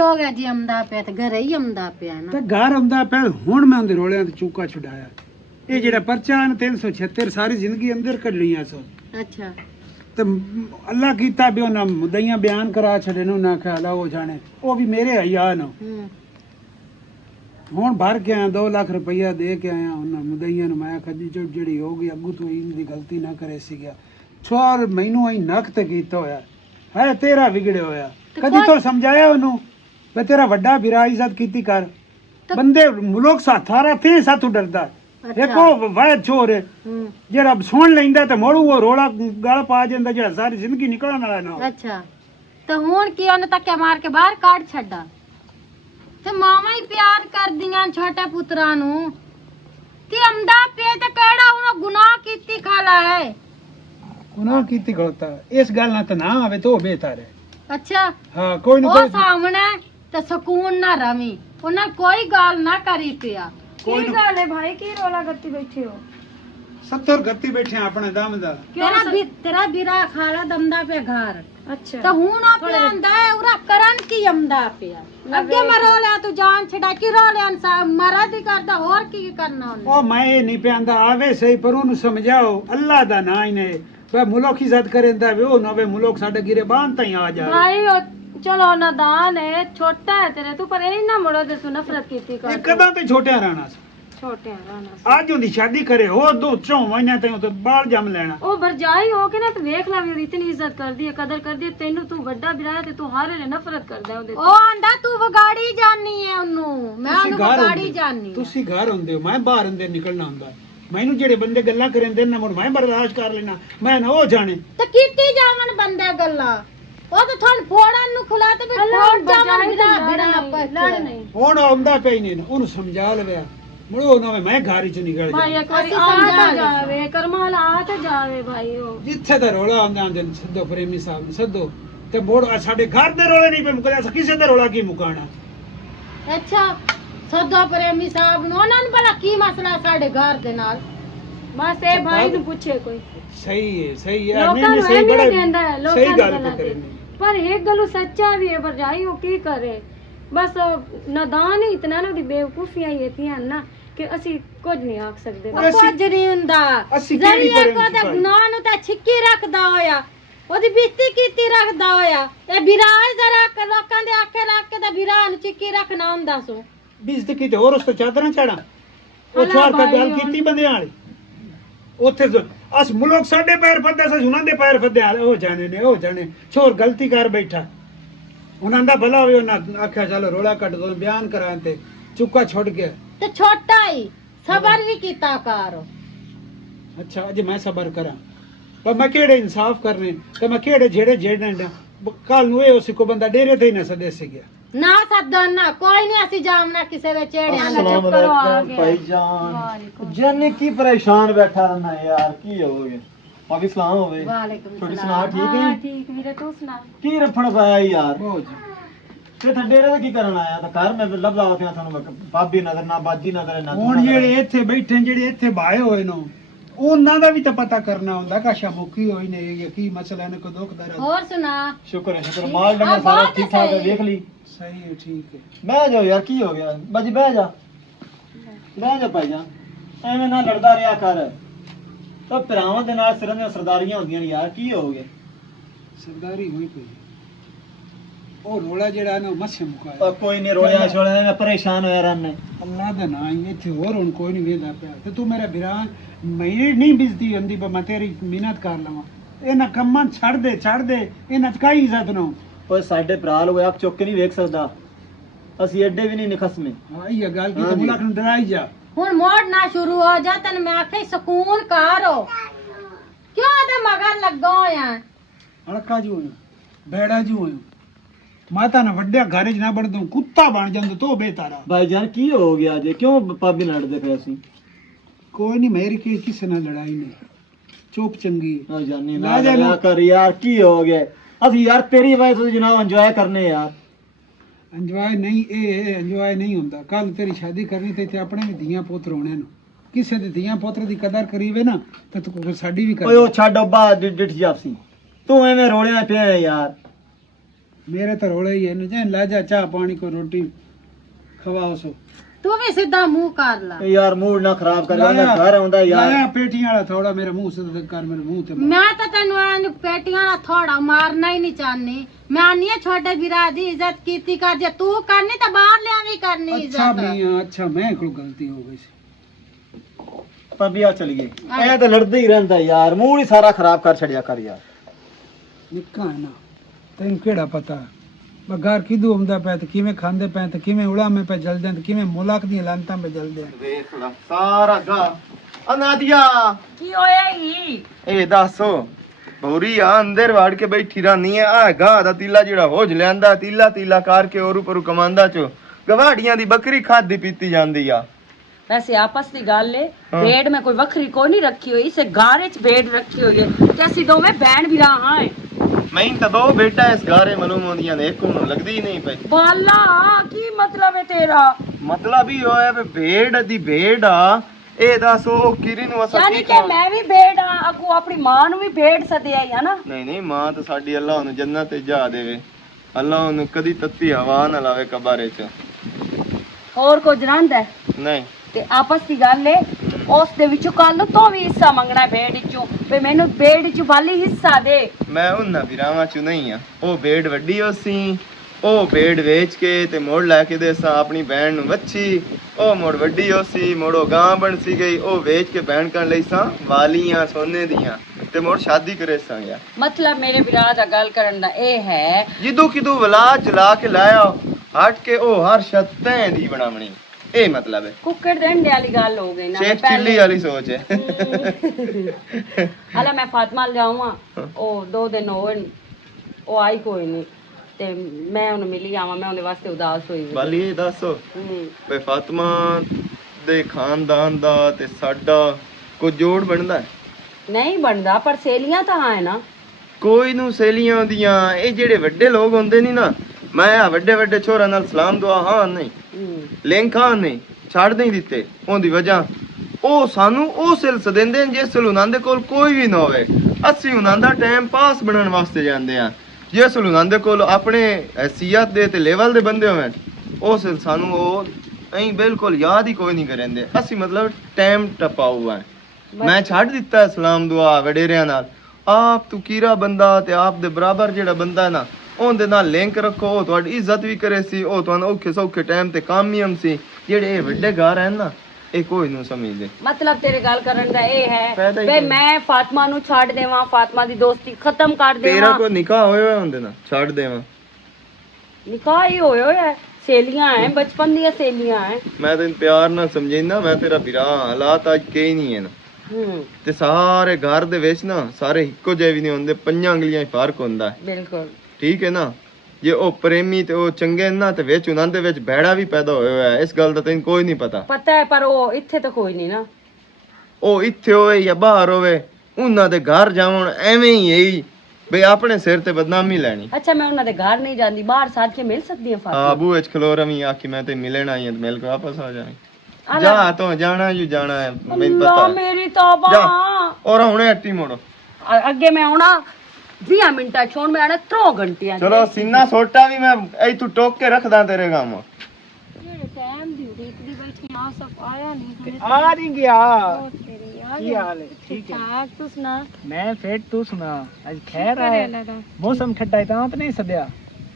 ਹੋ ਗਿਆ ਜੀ ਆਉਂਦਾ ਪਿਆ ਤੇ ਘਰੇ ਹੀ ਆਉਂਦਾ ਪਿਆ ਨਾ ਤੇ ਘਰ ਆਉਂਦਾ ਪਿਆ ਹੁਣ ਮੈਂ ਉਹਦੇ ਰੋਲਿਆਂ ਤੇ ਚੂਕਾ ਛੁਡਾਇਆ ਇਹ ਜਿਹੜਾ ਪਰਚਾ ਹੈ 376 ਸਾਰੀ ਜ਼ਿੰਦਗੀ ਅੰਦਰ ਕੱਢਣੀਆਂ ਸੋ ਅੱਛਾ ਤੇ ਅੱਲਾ ਕੀਤਾ ਵੀ ਉਹਨਾਂ ਮੁਦਈਆਂ ਬਿਆਨ ਕਰਾ ਛੱਡੇ ਨੂੰ ਨਾ ਖਿਆਲਾ ਹੋ ਜਾਣੇ ਉਹ ਵੀ ਮੇਰੇ ਹਯਾ ਨਾ ਹੁਣ ਭਰ ਕੇ ਆਇਆ 2 ਲੱਖ ਰੁਪਈਆ ਦੇ ਕੇ ਆਇਆ ਉਹਨਾਂ ਮੁਦਈਆਂ ਨੂੰ ਮੈਂ ਖੱਜੀ ਜਿਹੜੀ ਹੋ ਗਈ ਅੱਗੂ ਤੋਂ ਇਹਦੀ ਗਲਤੀ ਨਾ ਕਰੇ ਸੀਗਾ ਛੋਰ ਮੈਨੂੰ ਆਈ ਨੱਕ ਤੇ ਕੀਤਾ ਹੋਇਆ ਹੈ ਤੇਰਾ ਵਿਗੜਿਆ ਹੋਇਆ ਕਦੀ ਤੋਂ ਸਮਝਾਇਆ ਉਹਨੂੰ ਵੀ ਤੇਰਾ ਵੱਡਾ ਵੀਰਾ ਇੱਜ਼ਤ ਕੀਤੀ ਕਰ ਬੰਦੇ ਮੁਲਕ ਸਾਥਾਰਾ ਤੇ ਸਾਥੋਂ ਡਰਦਾ ਦੇਖੋ ਵਾਹ ਚੋਰ ਜਿਹੜਾ ਸੁਣ ਲੈਂਦਾ ਤੇ ਮੋੜੂ ਉਹ ਰੋਲਾ ਗਲ ਪਾ ਜਾਂਦਾ ਜਿਹੜਾ ਸਾਰੀ ਜ਼ਿੰਦਗੀ ਨਿਕਲਣ ਵਾਲਾ ਨਾ ਅੱਛਾ ਤੇ ਹੁਣ ਕੀ ਉਹਨੇ ਧੱਕੇ ਮਾਰ ਕੇ ਬਾਹਰ ਕੱਢ ਛੱਡਾ ਤੇ ਮਾਵਾਂ ਹੀ ਪਿਆਰ ਕਰਦੀਆਂ ਛੋਟੇ ਪੁੱਤਰਾਂ ਨੂੰ ਤੇ ਆਉਂਦਾ ਪਿਆ ਤੇ ਕਿਹੜਾ ਉਹਨੇ ਗੁਨਾਹ ਕੀਤੀ ਖਾਲਾ ਹੈ ਗੁਨਾਹ ਕੀਤੀ ਗਲਤਾ ਇਸ ਗੱਲ ਨਾਲ ਤਾਂ ਨਾ ਆਵੇ ਤੋ ਬਿਹਤਰ ਹੈ ਅੱਛਾ ਹਾਂ ਕੋਈ ਨਾ ਉਹ ਕੋਈ ਸਾਹਮਣੇ ਤੇ ਸਕੂਨ ਨਾ ਰਵੀ ਉਹਨਾਂ ਕੋਈ ਗੱਲ ਨਾ ਕਰੀ ਪਿਆ ਕੀ ਗੱਲ ਹੈ ਭਾਈ ਕੀ ਰੋਲਾ ਕਰਤੀ ਬੈਠੇ ਹੋ 70 ਗੱਤੀ ਬੈਠੇ ਆ ਆਪਣੇ ਦਮ ਦਾ ਤੇਰਾ ਵੀਰਾ ਖਾਲਾ ਦਮਦਾ ਪਿਆ ਘਰ ਅੱਛਾ ਤਾਂ ਹੁਣ ਆ ਪਿਆ ਆਂਦਾ ਹੈ ਉਰਾ ਕਰਨ ਕੀ ਆਉਂਦਾ ਪਿਆ ਅੱਗੇ ਮਰੋ ਲਿਆ ਤੂੰ ਜਾਨ ਛਡਾ ਕੀ ਰੋ ਲਿਆ ਮਰਾ ਦੀ ਕਰਦਾ ਹੋਰ ਕੀ ਕਰਨਾ ਉਹਨੇ ਉਹ ਮੈਂ ਇਹ ਨਹੀਂ ਪਿਆਂਦਾ ਆਵੇ ਸਹੀ ਪਰ ਉਹਨੂੰ ਸਮਝਾਓ ਅੱਲਾ ਦਾ ਨਾਂ ਹੀ ਨੇ ਵੇ ਮੁਲਕ ਇੱਜ਼ਤ ਕਰੇਂਦਾ ਵੇ ਉਹ ਨਾ ਵੇ ਮੁਲਕ ਸਾਡੇ ਗਿਰੇ ਬਾਂਹ ਤਾਈ ਆ ਜਾਵੇ ਭਾਈ ਚਲੋ ਨਾਦਾਨ ਹੈ ਛੋਟਾ ਹੈ ਤੇਰੇ ਤੂੰ ਪਰ ਇਹ ਨਾ ਮੁੜੋ ਤੇ ਤੂੰ ਨਫ਼ਰਤ ਕੀਤੀ ਕਰ ਇਹ ਕਦਾਂ ਤੇ ਛੋਟਿਆਂ ਰਹਿਣਾ ਸੀ ਛੋਟੇ ਰਹਿਣਾ ਅੱਜ ਉਹਦੀ ਸ਼ਾਦੀ ਕਰੇ ਹੋ 2-4 ਮਹੀਨਿਆਂ ਤੇ ਉਹ ਤੇ ਬਾਲ ਜੰਮ ਲੈਣਾ ਉਹ ਵਰਜਾਈ ਹੋ ਕੇ ਨਾ ਤੇ ਵੇਖ ਲੈ ਵੀ ਉਹਦੀ ਇਤਨੀ ਇੱਜ਼ਤ ਕਰਦੀ ਹੈ ਕਦਰ ਕਰਦੀ ਹੈ ਤੈਨੂੰ ਤੂੰ ਵੱਡਾ ਬਿਰਾਇਆ ਤੇ ਤੂੰ ਹਰ ਵੇਲੇ ਨਫ਼ਰਤ ਕਰਦਾ ਉਹਦੇ ਉਹ ਆਂਦਾ ਤੂੰ ਵਿਗਾੜੀ ਜਾਨੀ ਹੈ ਉਹਨੂੰ ਮੈਂ ਉਹਨੂੰ ਵਿਗਾੜੀ ਜਾਨੀ ਤੁਸੀਂ ਘਰ ਹੁੰਦੇ ਹੋ ਮੈਂ ਬਾਹਰ ਅੰਦਰ ਨਿਕਲਣਾ ਹੁੰਦਾ ਮੈਨੂੰ ਜਿਹੜੇ ਬੰਦੇ ਗੱਲਾਂ ਕਰਿੰਦੇ ਨਾ ਮੁੜ ਮੈਂ ਬਰਦਾਸ਼ਤ ਕਰ ਲੈਣਾ ਮੈਂ ਨਾ ਉਹ ਜਾਣੇ ਤੇ ਕੀਤੀ ਜਾਵਣ ਬੰਦੇ ਗੱਲਾਂ ਉਹ ਤਾਂ ਤੁਹਾਨੂੰ ਫੋੜਨ ਨੂੰ ਖੁਲਾ ਤੇ ਵੀ ਫੋੜ ਜਾਵਣ ਲੜ ਨਹੀਂ ਹੁਣ ਆਉਂਦਾ ਪਈ ਨਹੀਂ ਉਹਨੂੰ ਸਮਝਾ ਲਵਿਆ ਮੁੜੋ ਨਾ ਮੈਂ ਘਰ ਚ ਨਿਕਲ ਭਾਈ ਜਾ ਇੱਕ ਵਾਰੀ ਆ ਤਾਂ ਜਾਵੇ ਕਰਮਾਲ ਆ ਤਾਂ ਜਾਵੇ ਭਾਈ ਉਹ ਜਿੱਥੇ ਦਾ ਰੋਲਾ ਆਉਂਦਾ ਆਂਦੇ ਸੱਦੋ ਪ੍ਰੇਮੀ ਸਾਹਿਬ ਨੂੰ ਸੱਦੋ ਤੇ ਮੋੜ ਸਾਡੇ ਘਰ ਦੇ ਰੋਲੇ ਨਹੀਂ ਪਏ ਮੁਕਦੇ ਅਸਾਂ ਕਿਸੇ ਦੇ ਰੋਲਾ ਕੀ ਮੁਕਾਣਾ ਅੱਛਾ ਸਦਾ ਪ੍ਰੇਮੀ ਸਾਹਿਬ ਨੂੰ ਉਹਨਾਂ ਨੂੰ ਭਲਾ ਕੀ ਮਸਲਾ ਸਾਡੇ ਘਰ ਦੇ ਨਾਲ ਬਸ ਇਹ ਭਾਈ ਨੂੰ ਪੁੱਛੇ ਕੋਈ ਸਹੀ ਹੈ ਲੋਕਾਂ ਨੂੰ ਸਹੀ ਬੜਾ ਦਿੰਦਾ ਹੈ ਸਹੀ ਲੋਕਾਂ ਗੱਲ ਦੀ ਗੱਲਾਂ ਕਰੇ ਪਰ ਇੱਕ ਗੱਲ ਸੱਚਾ ਵੀ ਹੈ ਵਰਜਾਈ ਉਹ ਕੀ ਕਰੇ ਬਸ ਨਾਦਾਨ ਹੀ ਇਤਨਾ ਨਾ ਉਹਦੀ ਬੇਵਕੂਫੀਆਂ ਹੀ ਇਤੀਆਂ ਨਾ ਕਿ ਅਸੀਂ ਕੁਝ ਨਹੀਂ ਆਖ ਸਕਦੇ ਕੁਝ ਨਹੀਂ ਹੁੰਦਾ ਜ਼ਰੀਏ ਕੋ ਤੇ ਗੁਨਾਹ ਨੂੰ ਤਾਂ ਛਿੱਕੀ ਰੱਖਦਾ ਹੋਇਆ ਉਹਦੀ ਬੇਇੱਜ਼ਤੀ ਕੀਤੀ ਰੱਖਦਾ ਹੋਇਆ ਇਹ ਵਿਰਾਜ ਜ਼ਰਾ ਲੋਕਾਂ ਦੇ ਆਖੇ ਰੱਖ ਕੇ ਤਾਂ ਵਿਰਾਹ ਨੂੰ ਛਿੱਕੀ ਰੱਖਣਾ ਹੁੰਦਾ ਸੋ ਬਿਜ਼ਤ ਕੀ ਤੇ ਹੋਰ ਉਸ ਤੋਂ ਚਾਦਰਾਂ ਚੜਾ ਉਹ ਛਾੜ ਕੇ ਗੱਲ ਕੀਤੀ ਬੰਦਿਆਂ ਵਾਲੀ ਉੱਥੇ ਅਸ ਮੁਲਕ ਸਾਡੇ ਪੈਰ ਫੱਦੇ ਸੇ ਉਹਨਾਂ ਦੇ ਪੈਰ ਫੱਦੇ ਹਾਲੇ ਉਹ ਜਾਣੇ ਛੋਰ ਗਲਤੀ ਕਰ ਬੈਠਾ ਉਹਨਾਂ ਦਾ ਭਲਾ ਹੋਵੇ ਉਹਨਾਂ ਆਖਿਆ ਚਲ ਰੋਲਾ ਕੱਢ ਦੋ ਬਿਆਨ ਕਰਾਂ ਤੇ ਚੁੱਕਾ ਛੁੱਟ ਗਿਆ ਤੇ ਛੋਟਾ ਹੀ ਸਬਰ ਵੀ ਕੀਤਾ ਕਰ ਅੱਛਾ ਅਜੇ ਮੈਂ ਸਬਰ ਕਰਾਂ ਪਰ ਮੈਂ ਕਿਹੜੇ ਇਨਸਾਫ ਕਰਨੇ ਤੇ ਮੈਂ ਕਿਹੜੇ ਜਿਹੜੇ ਕੱਲ ਨੂੰ ਇਹ ਉਸ ਕੋ ਬੰਦਾ ਡੇਰੇ ਤੇ ਹੀ ਨਾ ਸਦੇ ਸੀ ਗਿਆ ਨਾ ਸੱਦਣ ਨਾ ਕੋਈ ਨਹੀਂ ਅਸੀਂ ਜਾਮਣਾ ਕਿਸੇ ਦੇ ਚੇੜਿਆਂ ਦਾ अस्सलाम वालेकुम भाईजान जन्ने की परेशान बैठा रहना है यार की हो गए पाकि सलाम होवे ਵਾਲੇਕੁਮ छोटी ਸਲਾਮ सुना ठीक है ਠੀਕ ਵੀਰੇ ਤੂੰ ਸੁਣਾ की रफड़ पाया यार ਉਹ ਜੀ ते थड्डे रे की करन आया तो घर में लभदा होते थानू मैं भाभी नजर ना बाजी नजर ना ਹੁਣ ਜਿਹੜੇ ਇੱਥੇ ਬੈਠੇ ਜਿਹੜੇ ਇੱਥੇ ਬਾਏ ਹੋਏ ਨੇ ਉਹਨਾਂ ਦਾ ਵੀ ਤਾਂ ਪਤਾ करना ਹੁੰਦਾ ਕਾਸ਼ਾ ਮੁਕੀ ਹੋਈ ਨੇ ਇਹ ਕੀ ਮਸਲਾ ਨੇ ਕੋ ਦੁੱਖ ਦਰਦ ਹੋਰ ਸੁਣਾ शुक्र है शुक्र माल डंगा सारा बात ठीक ठाक है सही। देख ली ਸਹੀ ਹੈ ਠੀਕ ਹੈ बह जाओ यार की हो गया बाजी बह जा भाईजान ਐਵੇਂ ਨਾ ਲੜਦਾ ਰਿਹਾ ਕਰ ਤਾਂ ਭਰਾਵਾਂ ਦੇ ਨਾਲ ਸਿਰਾਂ ਦੀਆਂ ਸਰਦਾਰੀਆਂ ਹੁੰਦੀਆਂ ਨੇ ਯਾਰ ਕੀ ਹੋ ਗਿਆ ਸਰਦਾਰੀ ਹੋਈ ਕੋਈ ਉਹ ਰੋਲਾ ਜਿਹੜਾ ਨਾ ਮੱਛੇ ਮੁਕਾਇਆ ਕੋਈ ਨਹੀਂ ਰੋਲਿਆ ਛੋਲਿਆ ਮੈਂ ਪਰੇਸ਼ਾਨ ਹੋਇਆ ਰਹਿਣਾ ਅੱਲਾ ਦਾ ਨਾਂ ਹੀ ਇੱਥੇ ਹੋਰ ਹੁਣ ਕੋਈ ਨਹੀਂ ਵੇਖਦਾ ਪਿਆ ਤੇ ਤੂੰ ਮੇਰਾ ਵੀਰਾ ਮੈਂ ਨਹੀਂ ਬਿਜਦੀ ਹੁੰਦੀ ਪਰ ਮੈਂ ਤੇਰੀ ਮਿਹਨਤ ਕਰ ਲਵਾਂ ਇਹਨਾਂ ਕੰਮਾਂ ਛੱਡ ਦੇ ਇਹਨਾਂ ਚ ਕਾਈ ਇੱਜ਼ਤ ਨਾ ਓਏ ਸਾਡੇ ਭਰਾ ਲੋਕ ਅੱਖ ਚੁੱਕ ਕੇ ਨਹੀਂ ਵੇਖ ਸਕਦਾ ਅਸੀਂ ਐਡੇ ਵੀ ਨਹੀਂ ਨਿਖਸਮੇ ਹਾਂ ਇਹ ਗੱਲ ਕੀ ਤੇ ਮੁਲਕ ਨੂੰ ਡਰਾਈ ਜਾ ਹੁਣ ਮੋੜ ਨਾ ਸ਼ੁਰੂ ਹੋ ਜਾ ਤੈਨੂੰ ਮੈਂ ਆਖੇ ਸਕੂਨ ਕਰੋ ਕਿਉਂ ਇਹਦੇ ਮਗਰ ਲੱਗਾ ਹੋਇਆ ਹਲਕਾ ਜੂ ਬੈੜਾ ਜੂ ਮਾਤਾ ਨਾ ਵੱਡਿਆ ਘਰ ਚ ਨਾ ਬਣ ਦੂੰ ਕੁੱਤਾ ਬਣ ਜਾਂਦਾ ਤੋ ਬੇਤਾਰਾ ਭਾਈਜਾਨ ਕੀ ਹੋ ਗਿਆ ਜੇ ਕਿਉਂ ਪਾਬੀ ਲੜਦੇ ਪਏ ਅਸੀਂ ਕੋਈ ਨਹੀਂ ਮੇਰੀ ਕਿਸੇ ਨਾਲ ਲੜਾਈ ਨਹੀਂ ਚੁੱਪ ਚੰਗੀ ਆ ਜਾਨੀ ਨਾ ਲੜਿਆ ਕਰ ਯਾਰ ਕੀ ਹੋ ਗਿਆ ਅਸੀਂ ਯਾਰ ਤੇਰੀ ਵਜ੍ਹਾ ਤੋਂ ਜਨਾਬ ਇੰਜੋਏ ਕਰਨੇ ਯਾਰ ਇੰਜੋਏ ਨਹੀਂ ਇਹ ਇੰਜੋਏ ਨਹੀਂ ਹੁੰਦਾ ਕੱਲ ਤੇਰੀ ਸ਼ਾਦੀ ਕਰਨੀ ਤੇ ਆਪਣੇ ਵੀ ਧੀਆਂ ਪੁੱਤਰ ਹੋਣੇ ਨੂੰ ਕਿਸੇ ਦੇ ਧੀਆਂ ਪੁੱਤਰ ਦੀ ਕਦਰ ਕਰੀਵੇ ਨਾ ਤੇ ਤੂੰ ਸਾਡੀ ਵੀ ਓਏ ਕਰ ਉਹ ਛੱਡ ਅੱਬਾ ਡਿੱਠ ਜਾਪਸੀ ਤੂੰ ਐਵੇਂ ਰੋਲਿਆਂ ਪਿਆ ਯਾਰ मेरे तो रोले ही है न जे ला जा चाह पानी को रोटी खवाओ सो तू भी सीधा मुंह कर ला यार मूड ना खराब कर लेना घर आਉਂਦਾ यार लाया पेटियां वाला थोड़ा मेरे मुंह से कर मेरे मुंह ते मार। मैं तो तेन पेटियां ना थोड़ा मारना ही नहीं चाहनी मैं आनी है छोटे बिरा दी इज्जत कीती कर जे तू करनी तो बाहर ले भी करनी अच्छा इज्जत मियां अच्छा मैं कोई गलती हो गई सी ਭਾਬੀ ਆ ਚਲੀ ਗਈ ਇਹ ਤਾਂ ਲੜਦਾ ਹੀ ਰਹਿੰਦਾ ਯਾਰ ਮੂਡ ਹੀ ਸਾਰਾ ਖਰਾਬ ਕਰ ਛੱਡਿਆ ਕਰ ਯਾਰ ਨਿੱਕਾ ਹੈ ਨਾ ਤੈਨੂੰ ਕਿਹੜਾ ਪਤਾ ਬਗਾਰ ਕਿਦੂ ਆਉਂਦਾ ਪਿਆ ਤੇ ਕਿਵੇਂ ਖਾਂਦੇ ਪਏ ਤੇ ਕਿਵੇਂ ਉਲਾਮੇ ਪੈ ਜਲਦੇ ਤੇ ਕਿਵੇਂ ਮੁਲਕ ਦੀਆਂ ਲਾਂਤਾਂ ਪੈ ਜਲਦੇ ਵੇਖ ਲਾ ਸਾਰਾ ਗਾ ਅਨਾਦੀਆ ਕੀ ਹੋਇਆ ਹੀ ਇਹ ਦੱਸੋ ਭੌਰੀ ਆ ਅੰਦਰ ਵੜ ਕੇ ਬੈਠੀ ਰਹਿੰਦੀ ਆ ਆ ਗਾ ਦਾ ਤੀਲਾ ਜਿਹੜਾ ਹੋਜ ਲੈਂਦਾ ਤੀਲਾ ਤੀਲਾ ਕਰਕੇ ਔਰੂ ਪਰੂ ਕਮਾਂਦਾ ਚੋ ਗਵਾੜੀਆਂ ਦੀ ਬੱਕਰੀ ਖਾਦੀ ਪੀਤੀ ਜਾਂਦੀ ਆ वैसे आपस की गल है भेड़ में कोई वखरी कोई नहीं रखी हुई इसे गारे च भेड़ रखी हुई है ते असि दोवें भैन भी रहा है ਮੈਂ ਤਾਂ ਦੋ ਬੇਟਾ ਇਸ ਗਾਰੇ ਮਾਲੂਮ ਹੁੰਦੀਆਂ ਨੇ ਇੱਕ ਨੂੰ ਲੱਗਦੀ ਹੀ ਨਹੀਂ ਪਈ बाला की मतलब है तेरा ਮਤਲਬ ਹੀ ਹੋਇਆ ਵੀ ਭੇਡ ਦੀ ਭੇਡ ਆ ਇਹ ਦੱਸੋ ਕਿਰੀ ਨੂੰ ਅਸਾਂ यानी ਕੀ कि मैं भी भेड़ हाँ अगू अपनी मां नु भी भेड़ सदिया है ना ਨਹੀਂ ਨਹੀਂ ਮਾਂ ਤਾਂ ਸਾਡੀ ਅੱਲਾਹ ਉਹਨੂੰ ਜੰਨਤ ਤੇ ਜਾ ਦੇਵੇ ਅੱਲਾਹ ਉਹਨੂੰ ਕਦੀ ਤੱਤੀ ਹਵਾ ਨਾ ਲਾਵੇ ਕਬਾਰੇ ਚ और कुछ जानदा है ਨਹੀਂ ਤੇ ਆਪਸ ਦੀ ਗੱਲ ਹੈ ਉਸ ਦੇ ਵਿੱਚੋਂ ਕੱਲ ਨੂੰ ਤੂੰ ਵੀ ਹਿੱਸਾ ਮੰਗਣਾ ਭੇਡ ਵਿੱਚੋਂ ਵੀ ਮੈਨੂੰ ਭੇਡ ਚ ਵਾਲੀ ਹਿੱਸਾ ਦੇ ਮੈਂ ਉਹਨਾਂ ਵਿਰਾਵਾਂ ਚ ਨਹੀਂ ਆ ਉਹ ਭੇਡ ਵੱਡੀ ਹੋ ਸੀ ਉਹ ਭੇਡ ਵੇਚ ਕੇ ਤੇ ਮੋੜ ਲੈ ਕੇ ਦੇ ਸਾਂ ਆਪਣੀ ਭੈਣ ਨੂੰ ਵੱਛੀ ਉਹ ਮੋੜ ਵੱਡੀ ਹੋ ਸੀ ਮੋੜੋ ਗਾਂ ਬਣ ਸੀ ਗਈ ਉਹ ਵੇਚ ਕੇ ਭੈਣ ਕਰਨ ਲਈ ਸਾਂ ਵਾਲੀਆਂ ਸੋਨੇ ਦੀਆਂ ਤੇ ਮੋੜ ਸ਼ਾਦੀ ਕਰੇ ਸਾਂ ਯਾਰ ਮਤਲਬ ਮੇਰੇ ਵਿਰਾਹ ਦਾ ਗੱਲ ਕਰਨ ਦਾ ਇਹ ਹੈ ਜਿੱਦੂ ਕਿਦੂ ਵਲਾ ਚਲਾ ਕੇ ਲਾਇਆ ਹਟ ਕੇ ਉਹ ਹਰ ਸ਼ਤੈਂ ਦੀ ਬਣਾਵਣੀ ਇਹ ਮਤਲਬ ਹੈ ਕੁੱਕੜ ਦੇ ਅੰਡੇ ਵਾਲੀ ਗੱਲ ਹੋ ਗਈ ਨਾ ਸ਼ੇਖ ਚਿੱਲੀ ਵਾਲੀ ਸੋਚ ਹੈ ਹਲਾ ਮੈਂ ਫਾਤਮਾ ਲ ਜਾਵਾਂ ਉਹ 2 ਦਿਨ ਹੋਣ ਉਹ ਆਈ ਕੋਈ ਨਹੀਂ ਤੇ ਮੈਂ ਉਹਨੂੰ ਮਿਲੀ ਆਵਾਂ ਮੈਂ ਉਹਦੇ ਵਾਸਤੇ ਉਦਾਸ ਹੋਈ ਹੋਈ। ਬਾਲੀ ਇਹ ਦੱਸੋ ਹੂੰ। ਵੀ ਫਾਤਮਾ ਦੇ ਖਾਨਦਾਨ ਦਾ ਤੇ ਸਾਡਾ ਕੋਈ ਜੋੜ ਬਣਦਾ ਹੈ? ਨਹੀਂ ਬਣਦਾ ਪਰ ਸੇਲੀਆਂ ਤਾਂ ਹੈ ਨਾ ਕੋਈ ਨੂੰ ਸੇਲੀਆਂ ਦੀਆਂ ਇਹ ਜਿਹੜੇ ਵੱਡੇ ਲੋਕ ਹੁੰਦੇ ਨਹੀਂ ਨਾ ਮੈਂ ਆ ਵੱਡੇ ਵੱਡੇ ਛੋਰਾਂ ਨਾਲ ਸਲਾਮ ਦੁਆ ਹਾਂ ਨਹੀਂ ਹੂੰ। ਲਿੰਕ ਹਾਂ ਨਹੀਂ ਛੱਡ ਨਹੀਂ ਦਿੱਤੇ ਉਹਦੀ ਵਜ੍ਹਾ ਉਹ ਸਾਨੂੰ ਉਹ ਸਿਲਸ ਦਿੰਦੇ ਨੇ ਜਿਸ ਉਹਨਾਂ ਦੇ ਕੋਲ ਕੋਈ ਵੀ ਨਾ ਹੋਵੇ ਅਸੀਂ ਉਹਨਾਂ ਦਾ ਟਾਈਮ ਪਾਸ ਬਣਾਉਣ ਵਾਸਤੇ ਜਾਂਦੇ ਆ ਜਿਸ ਉਹਨਾਂ ਦੇ ਕੋਲ ਆਪਣੇ ਹੈਸੀਅਤ ਦੇ ਤੇ ਲੈਵਲ ਦੇ ਬੰਦੇ ਹੋਣ ਉਹ ਸਿਲਸ ਸਾਨੂੰ ਉਹ ਐਂ ਬਿਲਕੁਲ ਯਾਦ ਹੀ ਕੋਈ ਨਹੀਂ ਕਰਨਦੇ ਅਸੀਂ ਮਤਲਬ ਟਾਈਮ ਟਪਾਊ ਹੈ ਮੈਂ ਛੱਡ ਦਿੱਤਾ ਸਲਾਮ ਦੁਆ ਵਡੇਰਿਆਂ ਨਾਲ ਆਪ ਤੂੰ ਕੀਰਾ ਬੰਦਾ ਤੇ ਆਪ ਦੇ ਬਰਾਬਰ ਜਿਹੜਾ ਬੰਦਾ ਹੈ ਨਾ ਉਹਦੇ ਨਾਲ ਲਿੰਕ ਰੱਖੋ ਉਹ ਤੁਹਾਡੀ ਇੱਜ਼ਤ ਵੀ ਕਰੇ ਸੀ ਉਹ ਤੁਹਾਨੂੰ ਔਖੇ ਸੌਖੇ ਟਾਈਮ ਤੇ ਕਾਮਯਾਬ ਸੀ ਜਿਹੜੇ ਇਹ ਵੱਡੇ ਘਰ ਹਨ ਨਾ ਇਹ ਕੋਈ ਨੂੰ ਸਮਝਦੇ ਮਤਲਬ ਤੇਰੇ ਗੱਲ ਕਰਨ ਦਾ ਇਹ ਹੈ ਫਾਇਦਾ ਹੀ ਵੀ ਕੋਈ। ਮੈਂ ਫਾਤਮਾ ਨੂੰ ਛੱਡ ਦੇਵਾਂ ਫਾਤਮਾ ਦੀ ਦੋਸਤੀ ਖਤਮ ਕਰ ਤੇਰਾ ਦੇਵਾਂ ਕੋਈ ਨਿਕਾਹ ਹੋਇਆ ਹੁੰਦੇ ਨਾ ਛੱਡ ਦੇਵਾਂ ਨਿਕਾਹ ਹੀ ਹੋਇਆ ਹੈ ਸੇਲੀਆਂ ਹੈ ਬਚਪਨ ਦੀਆਂ ਸੇਲੀਆਂ ਹੈ ਮੈਂ ਤੈਨੂੰ ਪਿਆਰ ਨਾਲ ਸਮਝਾਈਂਦਾ ਮੈਂ ਤੇਰਾ ਵੀਰਾ ਹਾਲਾਤ ਅੱਜ ਕਈ ਨਹੀਂ ਹੈ ਨਾ ਹੂੰ ਤੇ ਸਾਰੇ ਘਰ ਦੇ ਵਿੱਚ ਨਾ ਸਾਰੇ ਇੱਕੋ ਜਿਹੇ ਵੀ ਨਹੀਂ ਹੁੰਦੇ ਪੰਜਾਂ ਉਂਗਲੀਆਂ ਹੀ ਫਰਕ ਹੁੰਦਾ ਹੈ ਬਿਲਕੁਲ ਠੀਕ ਹੈ ਨਾ ਜੇ ਉਹ ਪ੍ਰੇਮੀ ਤੇ ਉਹ ਚੰਗੇ ਨੇ ਨਾ ਤੇ ਵਿੱਚ ਉਹਨਾਂ ਦੇ ਵਿੱਚ ਭੈੜਾ ਵੀ ਪੈਦਾ ਹੋਇਆ ਹੋਇਆ ਹੈ ਇਸ ਗੱਲ ਦਾ ਤੈਨੂੰ ਕੋਈ ਨਹੀਂ ਪਤਾ ਪਤਾ ਹੈ ਪਰ ਉਹ ਇੱਥੇ ਤਾਂ ਕੋਈ ਨਹੀਂ ਨਾ ਉਹ ਇੱਥੇ ਹੋਵੇ ਜਾਂ ਬਾਹਰ ਹੋਵੇ ਉਹਨਾਂ ਦੇ ਘਰ ਜਾਵਣ ਐਵੇਂ ਹੀ ਹੈ ਬਈ ਆਪਣੇ ਸਿਰ ਤੇ ਬਦਨਾਮੀ ਲੈਣੀ ਅੱਛਾ ਮੈਂ ਉਹਨਾਂ ਦੇ ਘਰ ਨਹੀਂ ਜਾਂਦੀ ਬਾਹਰ ਸਾਥ ਕੇ ਮਿਲ ਸਕਦੀ ਹਾਂ ਫਾਤਮਾ ਆਬੂ ਵਿੱਚ ਖਲੋ ਰਵੀ ਆ ਕਿ ਮੈਂ ਤੇ ਮਿਲਣ ਆਈ ਹਾਂ ਤੇ ਮਿਲ ਕੇ ਵਾਪਸ ਆ ਜਾਵਾਂ ਜਾ ਤੂੰ ਜਾਣਾ ਯੂ ਜਾਣਾ ਹੈ ਮੈਨੂੰ ਅੱਲਾ ਪਤਾ ਹੈ ਮੇਰੀ ਤੌਬਾ ਜਾ ਔਰ ਹੁਣੇ ਅੱਟੀ ਮੋੜੋ ਅੱਗੇ ਮੈਂ ਆਉਣਾ 20 ਮਿੰਟਾਂ ਛੋੜ ਮੈਂ ਆਣਾ 3 ਘੰਟਿਆਂ ਚ। ਚਲੋ ਸੀਨਾ ਸੋਟਾ ਵੀ ਮੈਂ ਐ ਤੂੰ ਟੋਕ ਕੇ ਰੱਖਦਾ ਤੇਰੇ ਕੰਮ ਜਿਹੜੇ ਟਾਈਮ ਦੀ ਉਡੀਕਦੀ ਬੈਠੀ ਆ ਸਭ ਆਇਆ ਨਹੀਂ ਆ ਨਹੀਂ ਗਿਆ ਤੇਰੀ ਆ ਕੀ ਹਾਲ ਹੈ ਠੀਕ ਹੈ ਠਾਕ ਤੂੰ ਸੁਣਾ ਮੈਂ ਫੇਰ ਤੂੰ ਸੁਣਾ ਅੱਜ ਖੈਰ ਕਰੇ ਹੈ ਅੱਲਾ ਦਾ ਮੌਸਮ ਠੰਡਾ ਹੈ ਤਾਂ ਨਹੀਂ ਸਦਿਆ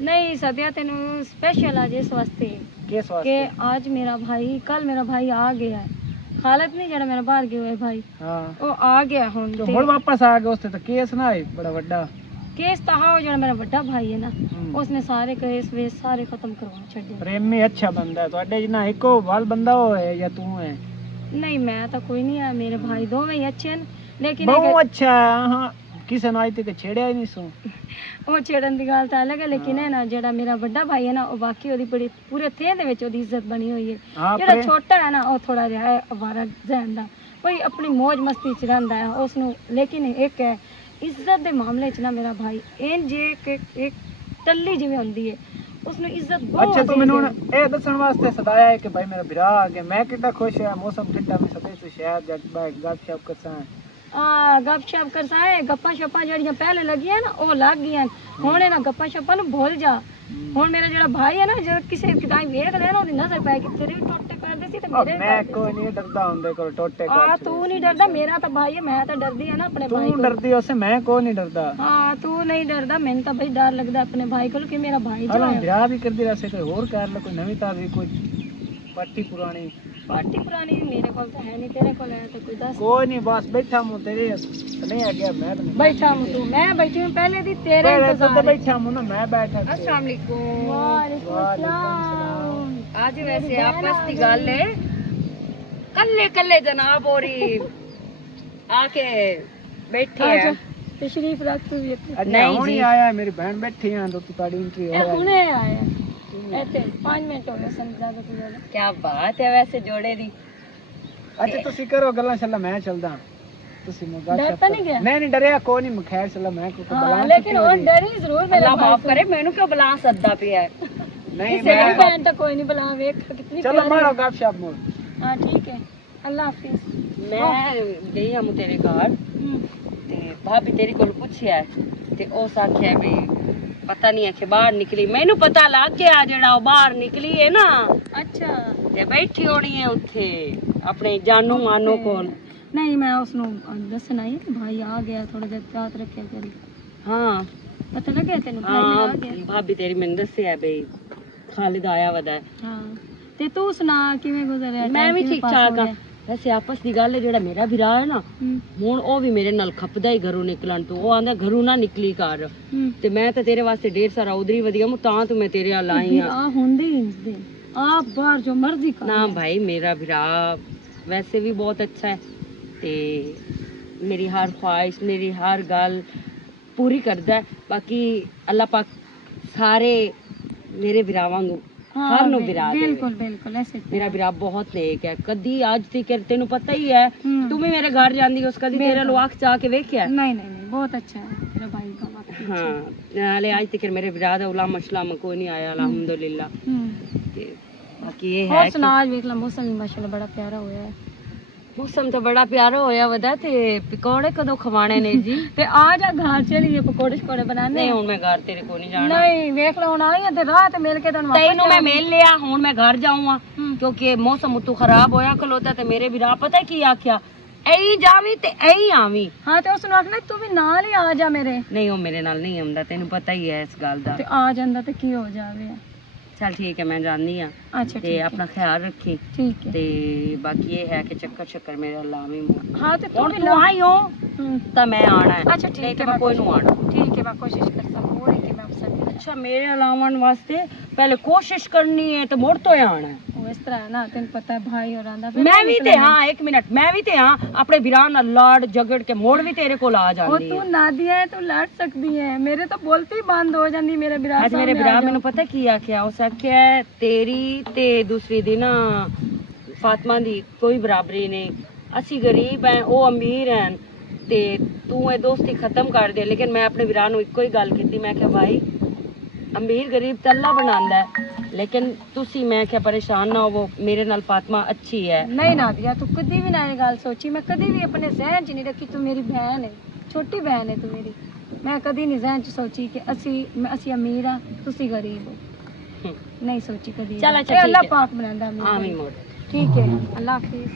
ਨਹੀਂ ਸਦਿਆ ਤੈਨੂੰ ਸਪੈਸ਼ਲ ਅੱਜ ਇਸ ਵਾਸਤੇ ਕਿਸ ਕਿ ਵਾਸਤੇ आज मेरा भाई कल मेरा भाई आ गया है खालत नहीं जड़ा मेरा बाहर गया है भाई ਹਾਂ वो आ गया हुन ਜੋ ते ਹੁਣ ਵਾਪਸ ਆ ਗਿਆ ਉਸਤੇ ਤਾਂ ਕੇਸ ਨਾ ਹੈ ਬੜਾ ਵੱਡਾ केस तो हाँ जड़ा मेरा बड़ा भाई है ना हम्म। उसने सारे केस वेस सारे खत्म करवा छड़े ਪ੍ਰੇਮੀ ਅੱਛਾ ਬੰਦਾ ਹੈ ਤੁਹਾਡੇ ਜਿੰਨਾ ਇੱਕੋ ਵਾਲ ਬੰਦਾ ਹੋਏ ਜਾਂ ਤੂੰ ਹੈ नहीं मैं तो कोई नहीं है मेरे भाई दोवें ही अच्छे हैं लेकिन ਬਹੁਤ ਅੱਛਾ ਹੈ ਹਾਂ ਕਿਸੇ ਨੂੰ ਅੱਜ ਤੱਕ ਛੇੜਿਆ ਹੀ ਨਹੀਂ ਸੋ ਉਹ ਛੇੜਨ ਦੀ ਗੱਲ ਤਾਂ ਅਲੱਗ ਹੈ ਲੇਕਿਨ ਹੈ ਨਾ ਜਿਹੜਾ ਮੇਰਾ ਵੱਡਾ ਭਾਈ ਹੈ ਨਾ ਉਹ ਬਾਕੀ ਉਹਦੀ ਬੜੀ ਪੂਰੇ ਥੇ ਦੇ ਵਿੱਚ ਉਹਦੀ ਇੱਜ਼ਤ ਬਣੀ ਹੋਈ ਹੈ ਹਾਂ ਜਿਹੜਾ ਛੋਟਾ ਹੈ ਨਾ ਉਹ ਥੋੜਾ ਜਿਹਾ ਹੈ ਅਵਾਰਾ ਜ਼ਹਿਨ ਦਾ ਕੋਈ ਆਪਣੀ ਮौज ਮਸਤੀ ਚ ਰਹਿੰਦਾ ਹੈ ਉਸ ਨੂੰ ਲੇਕਿਨ ਇੱਕ ਹੈ ਇੱਜ਼ਤ ਦੇ ਮਾਮਲੇ ਚ ਨਾ ਮੇਰਾ ਭਾਈ ਇੰਜ ਇੱਕ ਟੱਲੀ ਜਿਵੇਂ ਹੁੰਦੀ ਹੈ ਉਸ ਨੂੰ ਇੱਜ਼ਤ ਬਹੁਤ ਅੱਛਾ ਤੂੰ ਮੈਨੂੰ ਹੁਣ ਅਜ਼ੀਜ਼ ਹੈ। ਇਹ ਦੱਸਣ ਵਾਸਤੇ ਸਦਾਇਆ ਹੈ ਕਿ ਭਾਈ ਮੇਰਾ ਵੀਰਾ ਆ ਗਿਆ ਮੈਂ ਕਿੱਡਾ ਖੁਸ਼ ਹਾਂ ਮੌਸਮ ਠੰਡਾ ਮੈਂ ਸਦੇ ਤੋਂ ਸ਼ਾਇਦ ਜਦ ਬਾਈ ਗੱਪ ਸ਼ਪ ਕਰਸਾਂ ਗੱਪ-ਸ਼ਪ ਕਰਸਾਏ ਗੱਪਾਂ ਸ਼ੱਪਾਂ ਜਿਹੜੀਆਂ ਪਹਿਲੇ ਲੱਗੀਆਂ ਨਾ ਉਹ ਲੱਗ ਗਈਆਂ ਹੁਣ ਇਹਨਾਂ ਗੱਪਾਂ ਸ਼ੱਪਾਂ ਨੂੰ ਭੁੱਲ ਜਾ ਹੁਣ ਮੇਰਾ ਜਿਹੜਾ ਭਾਈ ਹੈ ਨਾ ਜੇ ਕਿਸੇ ਕਿਦਾਂ ਵੇਖ ਲਿਆ ਨਾ ਉਹਦੀ ਨਜ਼ਰ ਪੈ ਗਈ ਤੇਰੇ ਵੀ ਟੋਟੇ ਕਰਦੇ ਸੀ ਤੇ ਮੇਰੇ ਵੀ ਮੈਂ ਕਰਦੇ ਕੋਈ ਨਹੀਂ ਡਰਦਾ ਹੁੰਦੇ ਕੋਲ ਟੋਟੇ ਤੂੰ ਨਹੀਂ ਡਰਦਾ ਮੇਰਾ ਤਾਂ ਭਾਈ ਹੈ ਮੈਂ ਤਾਂ ਡਰਦੀ ਆ ਨਾ ਆਪਣੇ ਭਾਈ ਤੂੰ ਕੋਲ ਡਰਦੀ ਉਸੇ ਮੈਂ ਕੋਈ ਨਹੀਂ ਡਰਦਾ ਹਾਂ ਤੂੰ ਨਹੀਂ ਡਰਦਾ ਮੈਨੂੰ ਤਾਂ ਬਈ ਡਰ ਲੱਗਦਾ ਆਪਣੇ ਭਾਈ ਕੋਲ ਕਿ ਮੇਰਾ ਭਾਈ ਜੋ ਹਲਾ ਹੈ ਵਿਆਹ ਵੀ ਕਰਦੀ ਰਸੇ ਕੋਈ ਹੋਰ ਕਰ ਲੈ ਕੋਈ ਨਵੀਂ ਤਾਜ਼ੀ ਕੋਈ ਪਾਰਟੀ ਪੁਰਾਣੀ ਪਾਰਟੀ ਪੁਰਾਣੀ ਮੇਰੇ ਕੋਲ ਤਾਂ ਹੈ ਨਹੀਂ ਤੇਰੇ ਕੋਲ ਹੈ ਤਾਂ ਕੋਈ ਦੱਸ ਕੋਈ ਨਹੀਂ ਬਸ ਬੈਠਾ ਮੂੰ ਤੇਰੇ ਨਹੀਂ ਆ ਗਿਆ ਮੈਂ ਤਾਂ ਬੈਠਾ ਹੂੰ ਤੂੰ ਮੈਂ ਬੈਠੀ ਹੂੰ ਪਹਿਲੇ ਦੀ ਤੇਰੇ ਇੰਤਜ਼ਾਰ ਤੇ ਬੈਠਾ ਮੂੰ ਨਾ ਮੈਂ ਬੈਠਾ अस्सलाम वालेकुम। ਵਾਲੇਕੁਮ अस्सलाम आज वैसे आपस की गल है कल्ले कल्ले जनाब होरी आके बैठे ਆਜਾ हैं ਤਸ਼ਰੀਫ ਰੱਖ ਤੂੰ ਵੀ ਇੱਥੇ ਅੱਜ ਨਹੀਂ ਹੁਣ ਹੀ ਜੀ। ਆਇਆ ਮੇਰੀ ਭੈਣ ਬੈਠੀ ਆ ਤੂੰ ਤੁਹਾਡੀ ਐਂਟਰੀ ਇਹ ਹੋਇਆ ਹੁਣੇ ਆਇਆ ਇੱਥੇ 5 ਮਿੰਟ ਹੋ ਗਏ ਸਮਝਾ ਦੋ ਤੂੰ क्या बात है वैसे जोड़े दी ਅੱਛਾ ਤੁਸੀਂ ਕਰੋ ਗੱਲਾਂ ਚੱਲ ਮੈਂ ਚੱਲਦਾ ਤੁਸੀਂ ਮੁਗਾ ਡਰ ਤਾਂ ਨਹੀਂ ਗਿਆ? ਨਹੀਂ ਡਰਿਆ ਕੋਈ ਨਹੀਂ ਖੈਰ ਚੱਲ ਮੈਂ ਕੋਈ ਹਾਂ ਬਲਾ ਲੇਕਿਨ ਉਹ ਡਰੀ ਜ਼ਰੂਰ ਮੇਰਾ अल्लाह माफ करे मैनू क्यों बुला सद्दा पिया है ਨਹੀਂ ਕਿਸੇ ਮੈਂ ਦੀ ਭੈਣ ਤਾਂ ਕੋਈ ਨਹੀਂ ਬੁਲਾ ਵੇਖ ਕਿਤਨੀ ਚਲੋ ਪਿਆਰੀ ਮਾਰੋ ਹੈ। ਗੱਪ ਸ਼ਪ ਮੋਰ ਹਾਂ ਠੀਕ ਹੈ ਅੱਲਾ ਹਾਫਿਜ਼ मैं गई हम तेरे घर ते भाभी तेरी कोल पुछया है ते उस आख्या भी पता नहीं है कि बाहर निकली मैनू पता लग गया जेड़ा ओ बाहर निकली है ना ਅੱਛਾ ते बैठी होनी है उत्थे अपने जानू मानो कोल ਨਹੀਂ ਮੈਂ ਉਸ ਨੂੰ ਦੱਸਣਾ ਹੀ ਭਾਈ ਆ ਗਿਆ ਥੋੜਾ ਜਿਹਾ ਰਾਤ ਰੱਖਿਆ ਕਰੀ हाँ ਪਤਾ ਲੱਗਿਆ ਤੈਨੂੰ ਭਾਈ ਮੇਰਾ ਆ हाँ ਗਿਆ भाभी तेरी मैंने दस्या बई खालिद आया वदा ਹਾਂ ਤੇ ਤੂੰ ਸੁਣਾ ਕਿਵੇਂ ਗੁਜ਼ਰਿਆ मैं time भी ਕਿਵੇਂ ठीक pass ਹੋ ठाक हाँ ਗਿਆ? वैसे आपस की गल है जेड़ा मेरा भरा है ना ਹੂੰ ਹੁਣ ਉਹ ਵੀ ਮੇਰੇ ਨਾਲ ਖਪਦਾ ਹੀ ਘਰੋਂ ਨਿਕਲਣ ਤੋਂ ਉਹ ਆਂਦਾ ਘਰੋਂ ਨਾ ਨਿਕਲੀ ਕਰ ਹੂੰ ਤੇ ਮੈਂ ਤਾਂ ਤੇਰੇ ਵਾਸਤੇ ਢੇਰ ਸਾਰਾ ਉਧਰੀ ਵਧੀਆ ਮੈਂ ਤਾਂ ਤੂੰ ਮੈਂ ਤੇਰੇ ਨਾਲ ਆਈ ਆ ਆ ਹੁੰਦੇ ਹੀ ਇੰਦੇ ਆਪ ਬਾਹਰ ਜੋ ਮਰਜ਼ੀ ਕਰ ਨਾ ਭਾਈ ਮੇਰਾ ਭਰਾ ਵੈਸੇ ਵੀ ਬਹੁਤ ਅੱਛਾ ਹੈ ਤੇ ਮੇਰੀ ਹਰ ख्वाहिश ਮੇਰੀ ਹਰ ਗੱਲ ਪੂਰੀ ਕਰਦਾ ਹੈ ਬਾਕੀ ਅੱਲਾਹ ਪਾਕ ਸਾਰੇ ਮੇਰੇ ਭਰਾ ਵਾਂਗੂ ਹਰ ਨੂੰ ਭਰਾ ਦੇ ਬਿਲਕੁਲ ਬਿਲकुल ऐसे ਮੇਰਾ ਭਰਾ ਬਹੁਤ ਨੇਕ ਹੈ ਕਦੀ ਅੱਜ ਤੱਕ ਤੈਨੂੰ ਪਤਾ ਹੀ ਹੈ ਹੂੰ। ਤੂੰ ਵੀ ਮੇਰੇ ਘਰ ਜਾਂਦੀ ਉਸ ਕਦੀ ਤੇਰੇ ਲੋ ਅੱਖ ਚਾ ਕੇ ਵੇਖਿਆ नहीं नहीं नहीं बहुत अच्छा है तेरा भाई का वाकई ਹਾਂ ਨਾਲੇ ਅੱਜ ਤੱਕ ਮੇਰੇ ਭਰਾ ਦਾ ਉਲਾਮਾ ਸ਼ਲਾਮਾ ਕੋਈ ਨਹੀਂ ਆਇਆ ਅਲਹਮਦੁਲਿਲਾ ਤੇ ਬਾਕੀ ਇਹ ਹੈ और सुना आज देख ला मौसम भी माशाल्लाह बड़ा प्यारा होया है ਮੌਸਮ ਤਾਂ ਬੜਾ ਪਿਆਰਾ ਹੋਇਆ ਵਦਾ ਤੇ ਪਕੌੜੇ ਕਦੋਂ ਖਵਾਣੇ ਨੇ ਜੀ ते आज घर चलिए पकोड़े शकोड़े बनाने ਨਹੀਂ ਹੁਣ ਮੈਂ ਘਰ ਤੇਰੇ ਕੋਲ ਨਹੀਂ ਜਾਣਾ नहीं देख लो ना आई ते रात मिल के तन ਤੈਨੂੰ ਮੈਂ ਮਿਲ ਲਿਆ ਹੁਣ ਮੈਂ ਘਰ ਜਾਊਂਗਾ ਕਿਉਂਕਿ ਮੌਸਮ ਉਤੋਂ ਖਰਾਬ ਹੋਇਆ ਖਲੋਤਾ ਤੇ ਮੇਰੇ ਵੀ ਰਾਹ ਪਤਾ ਕੀ ਆਖਿਆ ਐਂ ਜਾਵੀਂ ਤੇ ਐਂ ਆਵੀਂ हाँ ते उसने आखना तू भी नाल ही आ जा मेरे ਨਹੀਂ ਉਹ ਮੇਰੇ ਨਾਲ ਨਹੀਂ ਆਉਂਦਾ ਤੈਨੂੰ ਪਤਾ ਹੀ ਹੈ ਇਸ ਗੱਲ ਦਾ ते आ जांदा ते की हो जावे ਚੱਲ ਠੀਕ ਹੈ ਮੈਂ ਜਾਣੀ ਆ अच्छा ਤੇ ठीक है ਆਪਣਾ ਖਿਆਲ ਰੱਖੀ ठीक है ਤੇ ਬਾਕੀ ਇਹ ਹੈ ਕਿ ਚੱਕਰ ਚੱਕਰ ਮੇਰੇ ਲਾਵੀਂ हाँ ते तू ਹੁਣ भी ਤੂੰ ਆਈ ਹੋ हम्म, ਤਾਂ ਮੈਂ ਆਣਾ ਹੈ अच्छा ठीक ਨਹੀਂ है ਤਾਂ ਮੈਂ ਕੋਈ ਨੂੰ ਆਣਾ ठीक है मैं कोशिश करता हूं पूरी कि मैं अवसर ਅੱਛਾ ਮੇਰੇ ਅਲਾਵਣ ਵਾਸਤੇ ਪਹਿਲੇ ਕੋਸ਼ਿਸ਼ ਕਰਨੀ ਹੈ ਤੇ ਮੁੜ ਤੋਂ ਆਣਾ ਹੈ वो इस तरह है ना तेन पता है भाई और आंदा ਮੈਂ ਵੀ ਤੇ ਹਾਂ 1 ਮਿੰਟ ਮੈਂ ਵੀ ਤੇ ਹਾਂ ਆਪਣੇ ਵੀਰਾਂ ਨਾਲ ਲੜ ਝਗੜ ਕੇ ਮੋੜ ਵੀ ਤੇਰੇ ਕੋਲ ਆ ਉਹ ਜਾਂਦੀ ਤੂੰ ਹੈ ਨਾਦੀਆ ਹੈ ਤੂੰ ਲੜ ਸਕਦੀ ਹੈ ਮੇਰੇ ਤਾਂ ਬੋਲਤੀ ਬੰਦ ਹੋ ਜਾਂਦੀ ਮੇਰੇ ਵਿਰਾਹ ਅੱਜ ਮੇਰੇ ਵੀਰਾਂ ਮੈਨੂੰ ਪਤਾ ਕੀ ਆਖਿਆ ਉਸ ਆਖਿਆ ਤੇਰੀ ਤੇ ਦੂਸਰੀ ਦੀ ਨਾ ਫਾਤਮਾ ਦੀ ਕੋਈ ਬਰਾਬਰੀ ਨਹੀਂ ਅਸੀਂ ਗਰੀਬ ਹਾਂ ਉਹ ਅਮੀਰ ਹਨ ਤੇ ਤੂੰ ਇਹ ਦੋਸਤੀ ਖਤਮ ਕਰ ਦੇ ਲੇਕਿਨ ਮੈਂ ਆਪਣੇ ਵੀਰਾਂ ਨੂੰ ਇੱਕੋ ਹੀ ਗੱਲ ਕੀਤੀ ਮੈਂ ਕਿਹਾ ਭਾਈ ਅਮੀਰ ਗਰੀਬ ਤਾਂ ਅੱਲਾ ਬਣਾਉਂਦਾ ਹੈ ਲੇਕਿਨ ਤੁਸੀਂ ਮੈਂ ਕਿਹਾ ਪਰੇਸ਼ਾਨ ਨਾ ਹੋਵੋ ਮੇਰੇ ਨਾਲ ਫਾਤਮਾ ਅੱਛੀ ਹੈ ਨਹੀਂ ਨਾਦੀਆ ਤੂੰ ਕਦੀ ਵੀ ਨਾ ਇਹ ਗੱਲ ਸੋਚੀ ਮੈਂ ਕਦੀ ਵੀ ਆਪਣੇ ਜ਼ਿਹਨ 'ਚ ਨਹੀਂ ਰੱਖੀ ਤੂੰ ਮੇਰੀ ਭੈਣ ਹੈ ਛੋਟੀ ਭੈਣ ਹੈ ਤੂੰ ਮੇਰੀ ਮੈਂ ਕਦੀ ਨਹੀਂ ਜ਼ਿਹਨ 'ਚ ਸੋਚੀ ਕਿ ਅਸੀਂ ਅਮੀਰ ਆ ਤੁਸੀਂ ਗਰੀਬ ਹੋ ਨਹੀਂ ਸੋਚੀ ਕਦੀ ਚੱਲ ਅੱਛਾ, ਇਹ ਅੱਲਾ ਠੀਕ ਹੈ। ਪਾਕ ਬਣਾਉਂਦਾ ਅਮੀਰ ਆਮੀਨ ਗਰੀਬ। ਮੋੜ ਠੀਕ ਹੈ ਅੱਲਾ ਹਾਫਿਜ਼